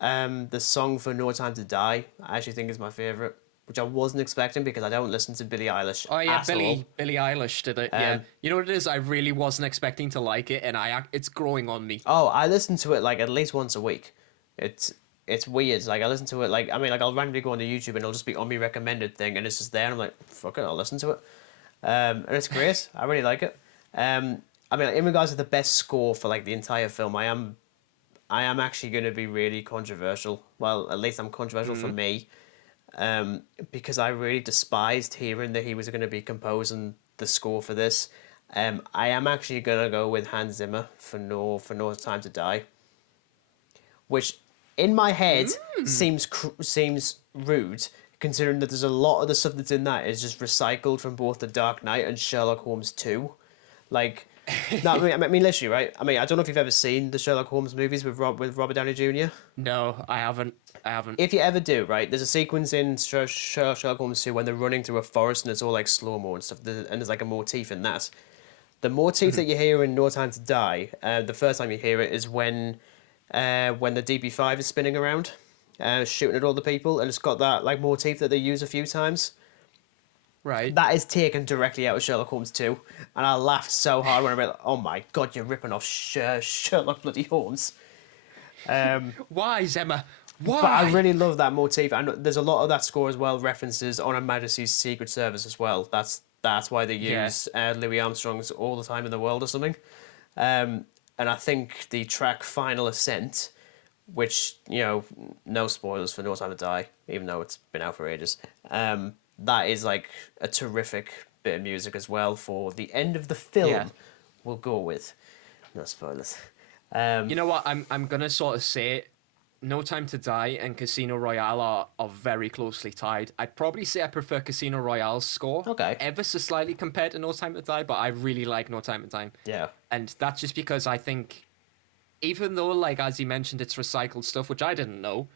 the song for No Time to Die, I actually think is my favourite, which I wasn't expecting because I don't listen to Billie Eilish Oh yeah, at all. Billie Eilish did it. Yeah, you know what it is? I really wasn't expecting to like it, and it's growing on me. Oh, I listen to it like at least once a week. It's weird. Like I listen to it like I mean like I'll randomly go onto YouTube and it'll just be on me recommended thing and it's just there and I'm like fuck it, I'll listen to it. And it's great. I really like it. I mean like, in regards to the best score for like the entire film, I am actually going to be really controversial. Well, at least I'm controversial for me. Because I really despised hearing that he was going to be composing the score for this. I am actually going to go with Hans Zimmer for No Time to Die, which in my head seems rude, considering that there's a lot of the stuff that's in that is just recycled from both The Dark Knight and Sherlock Holmes 2. Like, no, I mean, literally, right? I mean, I don't know if you've ever seen the Sherlock Holmes movies with Robert Downey Jr. No, I haven't. I haven't. If you ever do, right, there's a sequence in Sherlock Holmes 2 when they're running through a forest and it's all like slow-mo and stuff, and there's like a motif in that. The motif that you hear in No Time to Die, the first time you hear it is when the DB5 is spinning around, shooting at all the people, and it's got that like motif that they use a few times. Right. That is taken directly out of Sherlock Holmes 2, and I laughed so hard when I read, oh my god, you're ripping off Sherlock bloody Holmes. Why, Zemma? Why? But I really love that motif, and there's a lot of that score as well references on Her Majesty's Secret Service as well. That's why they use Louis Armstrong's All the Time in the World or something. And I think the track Final Ascent, which, you know, no spoilers for No Time to Die, even though it's been out for ages, that is like a terrific bit of music as well for the end of the film. Yeah. We'll go with. No spoilers. You know what? I'm gonna sort of say No Time to Die and Casino Royale are very closely tied. I'd probably say I prefer Casino Royale's score Okay. ever so slightly compared to No Time to Die, but I really like No Time to Die. Yeah. And that's just because I think, even though, like, as you mentioned, it's recycled stuff, which I didn't know,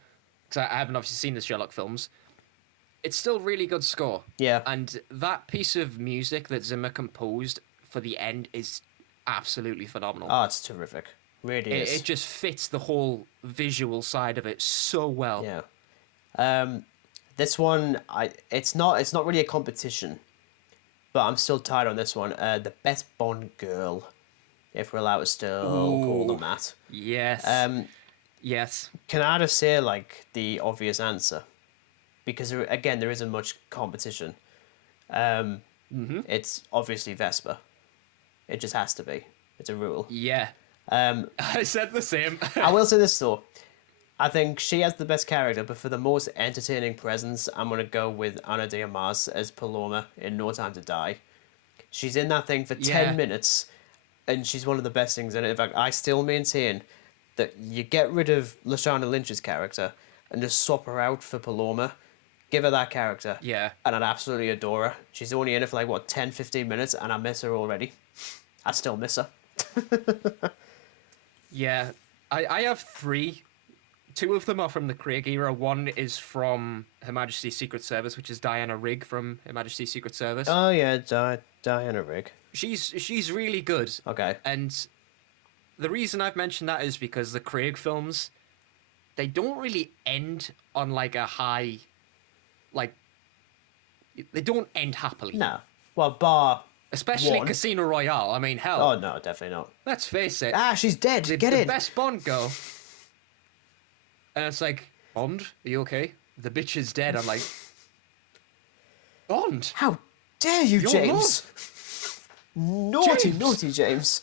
because I haven't obviously seen the Sherlock films, it's still really good score. Yeah. And that piece of music that Zimmer composed for the end is absolutely phenomenal. Oh, it's terrific. Really is. It just fits the whole visual side of it so well. Yeah. This one, it's not really a competition, but I'm still tied on this one. The best Bond girl, if we're allowed to still call them that. Yes. Yes. Can I just say like the obvious answer? Because again, there isn't much competition. It's obviously Vesper. It just has to be. It's a rule. Yeah. I said the same. I will say this though. I think she has the best character, but for the most entertaining presence, I'm going to go with Ana de Armas as Paloma in No Time to Die. She's in that thing for 10 minutes, and she's one of the best things in it. In fact, I still maintain that you get rid of Lashana Lynch's character and just swap her out for Paloma, give her that character. Yeah. And I'd absolutely adore her. She's only in it for like, what, 10, 15 minutes, and I miss her already. I still miss her. Yeah. I have three. Two of them are from the Craig era. One is from Her Majesty's Secret Service, which is Diana Rigg from Her Majesty's Secret Service. Oh, yeah, Diana Rigg. She's really good. Okay. And the reason I've mentioned that is because the Craig films, they don't really end on like a high, like, they don't end happily. No. Well, bar Especially one. Casino Royale. I mean, hell. Oh, no, definitely not. Let's face it. Ah, she's dead. Get the in. best Bond girl. And it's like, Bond, are you okay? The bitch is dead. I'm like, Bond. How dare you, Your James? Naughty, James. naughty James.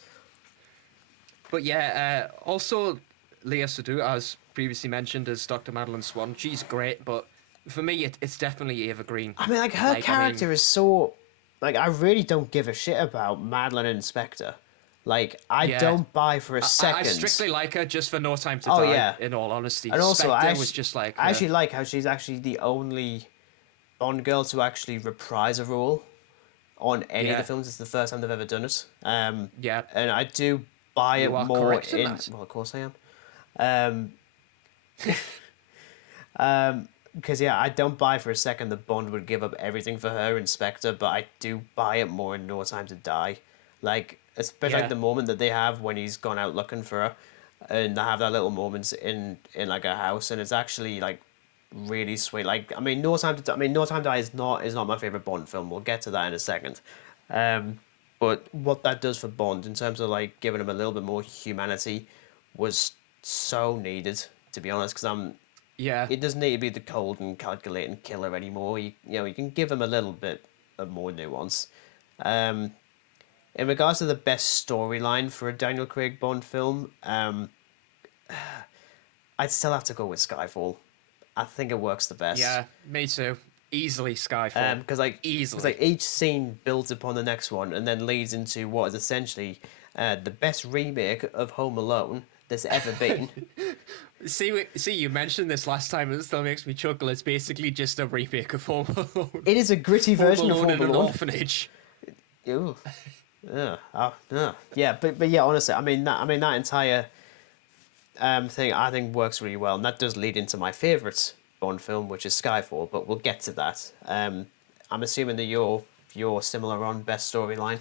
But yeah, also Leah Seydoux, as previously mentioned, as Dr. Madeline Swan. She's great, but for me, it's definitely Eva Green. I mean, like, her character is so... Like, I really don't give a shit about Madeline and Spectre. Like, I don't buy for a second. I strictly like her just for No Time to Oh, Die, yeah. in all honesty. And also, Spectre was just like... I actually like how she's actually the only Bond girl to actually reprise a role on any of the films. It's the first time they've ever done it. Yeah. And I do buy it You are more correct in that. Well, of course I am. Because, yeah, I don't buy for a second that Bond would give up everything for her in Spectre, but I do buy it more in No Time to Die. Like, especially like the moment that they have when he's gone out looking for her, and they have that little moments in like a house, and it's actually like really sweet. Like, I mean, No Time to Die is not my favorite Bond film. We'll get to that in a second. But what that does for Bond in terms of like giving him a little bit more humanity was so needed, to be honest. Because it doesn't need to be the cold and calculating killer anymore. You can give him a little bit of more nuance. In regards to the best storyline for a Daniel Craig Bond film, I'd still have to go with Skyfall. I think it works the best. Yeah, me too. Easily Skyfall. Because like Easily. each scene builds upon the next one and then leads into what is essentially the best remake of Home Alone there's ever been. See, you mentioned this last time, and it still makes me chuckle. It's basically just a remake of Home Alone. It is a gritty version of Home in an Alone. orphanage. Ew. Yeah, but yeah, honestly, I mean that entire thing I think works really well, and that does lead into my favourite Bond film, which is Skyfall. But we'll get to that. I'm assuming that you're similar on best storyline.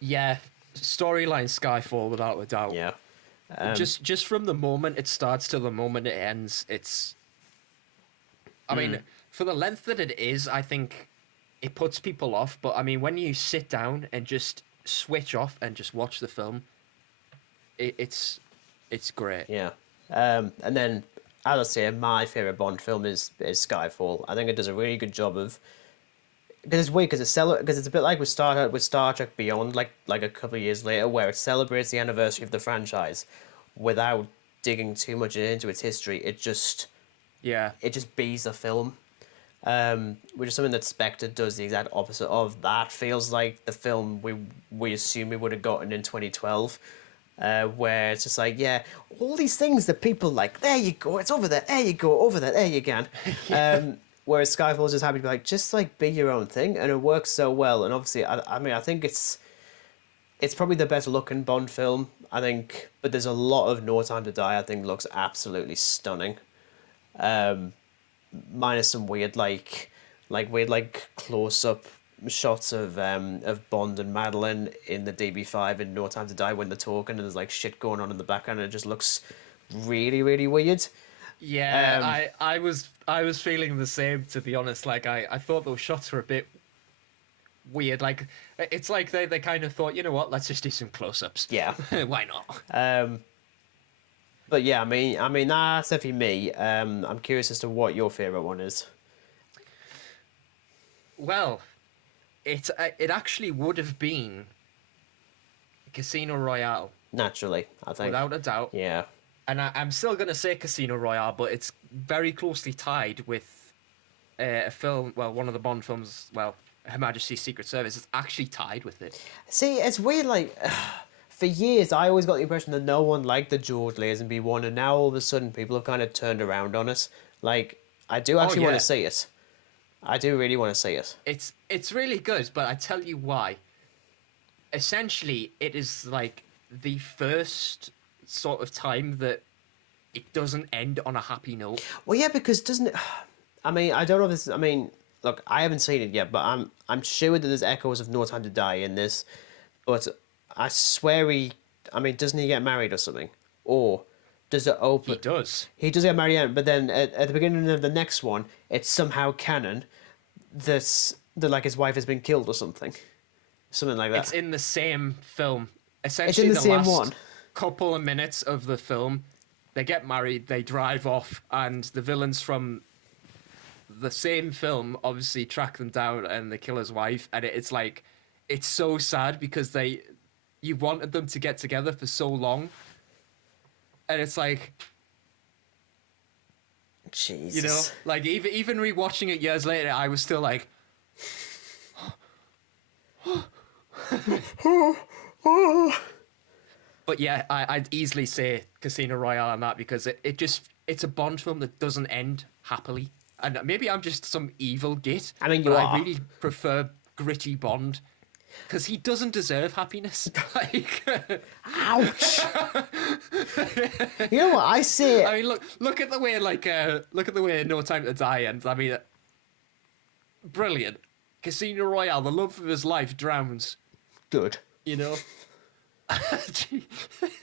Yeah, storyline Skyfall without a doubt. Yeah. Just from the moment it starts to the moment it ends, it's. I mean, for the length that it is, I think it puts people off. But I mean, when you sit down and just switch off and just watch the film, it's great. Yeah. And then, as I say, my favourite Bond film is Skyfall. I think it does a really good job of... Because it's weird, because it's a bit like with Star Trek Beyond, like a couple of years later, where it celebrates the anniversary of the franchise without digging too much into its history. It just bees the film, which is something that Spectre does the exact opposite of. That feels like the film we assume we would have gotten in 2012, where it's just like, yeah, all these things that people like, there you go, it's over there, there you go, over there, there you can. Whereas Skyfall's just happy to be like, just like be your own thing, and it works so well. And obviously, I think it's probably the best looking Bond film, I think, but there's a lot of No Time to Die I think looks absolutely stunning. Minus some weird close up shots of Bond and Madeline in the DB5 in No Time to Die when they're talking and there's like shit going on in the background and it just looks really, really weird. Yeah, I was feeling the same, to be honest. Like I thought those shots were a bit weird. Like it's like they kind of thought, you know what, let's just do some close-ups. Yeah. Why not? But yeah, I mean that's definitely me. I'm curious as to what your favourite one is. Well, it actually would have been Casino Royale. Naturally, I think. Without a doubt. Yeah. And I'm still going to say Casino Royale, but it's very closely tied with a film, well, one of the Bond films, well, Her Majesty's Secret Service. It's actually tied with it. See, it's weird, like, for years I always got the impression that no one liked the George Lazenby one, and now all of a sudden people have kind of turned around on us. Like, I do actually want yeah. to see it. I do really want to see it. It's really good, but I tell you why. Essentially, it is like the first sort of time that it doesn't end on a happy note. Well, yeah, because doesn't it? I mean, I don't know if this. I mean, look, I haven't seen it yet, but I'm sure that there's echoes of No Time to Die in this. But I swear he. I mean, doesn't he get married or something? Or does it open? He does. He does get married, but then at the beginning of the next one, it's somehow canon that like his wife has been killed or something, something like that. It's in the same film. It's Essentially, in the same last one. couple of minutes of the film, they get married, they drive off, and the villains from the same film obviously track them down and they kill his wife. And it's like, it's so sad because you wanted them to get together for so long, and it's like, Jesus. you know, like even rewatching it years later, I was still like, but yeah, I'd easily say Casino Royale on that because it's a Bond film that doesn't end happily. And maybe I'm just some evil git. I mean, you but are. I really prefer gritty Bond because he doesn't deserve happiness. Like, Ouch. You know what I say? I mean, look at the way look at the way No Time to Die ends. I mean, brilliant. Casino Royale, the love of his life drowns. Good. You know.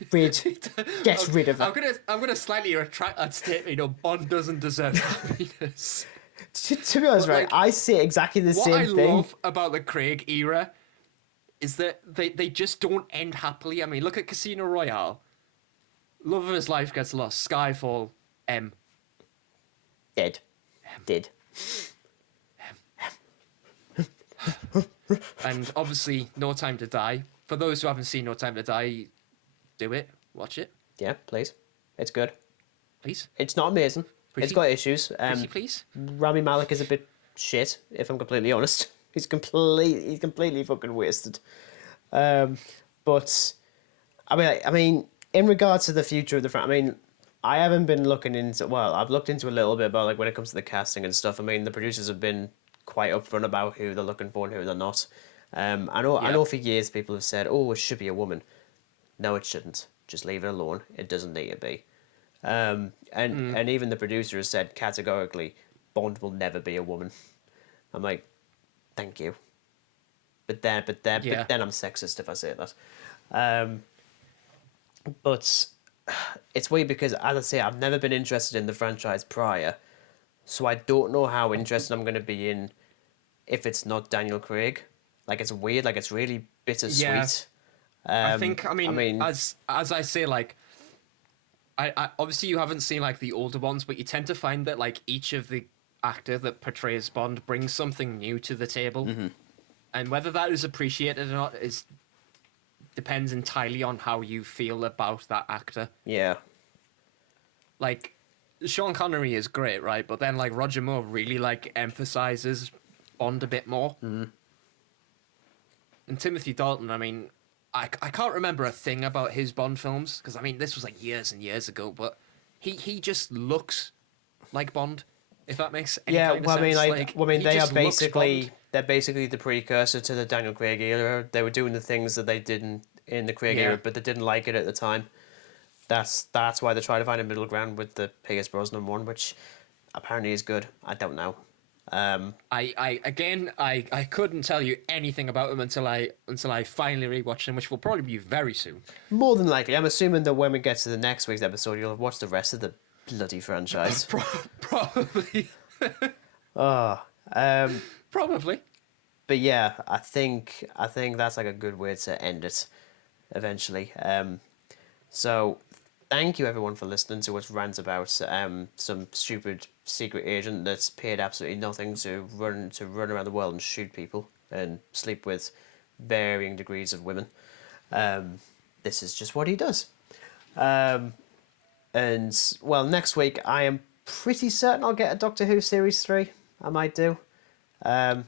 Get rid of it. I'm gonna slightly retract that statement. You know, Bond doesn't deserve happiness. To be honest, right, like, I say exactly the What same I thing. love about the Craig era is that they just don't end happily. I mean, look at Casino Royale. Love of his life gets lost. Skyfall, M. Dead. Did. And obviously, No Time to Die. For those who haven't seen No Time to Die, do it. Watch it, Yeah, please. It's good. please. It's not amazing. It's got issues. Pretty please. Rami Malek is a bit shit, if I'm completely honest. He's completely fucking wasted. But I mean, in regards to the future of the I mean, I haven't been looking into. Well, I've looked into a little bit about like when it comes to the casting and stuff. I mean, the producers have been quite upfront about who they're looking for and who they're not. I know for years people have said, "Oh, it should be a woman." No, it shouldn't. Just leave it alone. It doesn't need to be. And even the producer has said categorically, Bond will never be a woman. I'm like, thank you. But then I'm sexist if I say that. But it's weird because, as I say, I've never been interested in the franchise prior, so I don't know how interested I'm going to be in if it's not Daniel Craig. Like, it's weird. Like, it's really bittersweet. Yeah. I mean, as I say, like, I obviously you haven't seen like the older ones, but you tend to find that like each of the actor that portrays Bond brings something new to the table, and whether that is appreciated or not depends entirely on how you feel about that actor. Yeah. Like, Sean Connery is great, right? But then like Roger Moore really like emphasizes Bond a bit more. And Timothy Dalton, I mean, I can't remember a thing about his Bond films because I mean this was like years and years ago, but he just looks like Bond, if that makes any kind of sense. They're basically the precursor to the Daniel Craig era. They were doing the things that they didn't in the Craig era, but they didn't like it at the time. That's why they try to find a middle ground with the Pierce Brosnan one, which apparently is good. I don't know. I couldn't tell you anything about them until I finally rewatched them, which will probably be very soon. More than likely, I'm assuming that when we get to the next week's episode, you'll have watched the rest of the bloody franchise. Probably. Probably. But yeah, I think that's like a good way to end it. Eventually, so thank you everyone for listening to us rant about some stupid secret agent that's paid absolutely nothing to run around the world and shoot people and sleep with varying degrees of women. This is just what he does. And well, next week I am pretty certain I'll get a Doctor Who series 3. I might do. I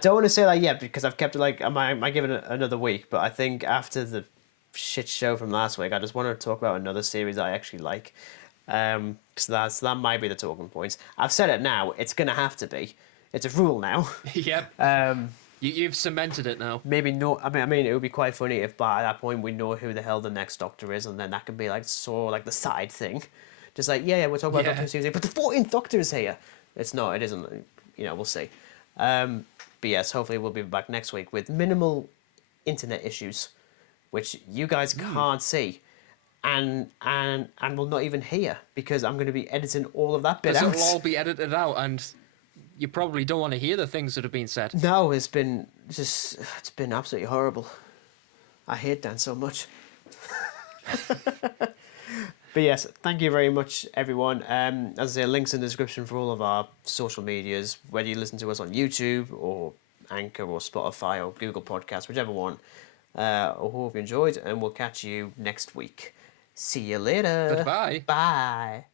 don't want to say that yet because I've kept it like I might give it another week, but I think after the shit show from last week, I just want to talk about another series I actually like. Because that might be the talking points. I've said it now. It's gonna have to be. It's a rule now. Yep. You've cemented it now. Maybe no. I mean, it would be quite funny if by that point we know who the hell the next Doctor is, and then that could be like like the side thing, just like we're talking about Doctor Who, but the 14th Doctor is here. It's not. It isn't. We'll see. But yes, hopefully we'll be back next week with minimal internet issues, which you guys can't see, and will not even hear because I'm going to be editing all of that bit out. It'll all be edited out, and you probably don't want to hear the things that have been said. No, it's been absolutely horrible. I hate Dan so much. But yes, thank you very much, everyone. As I say, links in the description for all of our social medias, whether you listen to us on YouTube or Anchor or Spotify or Google Podcasts, whichever one. I hope you enjoyed, and we'll catch you next week. See you later. Goodbye. Bye.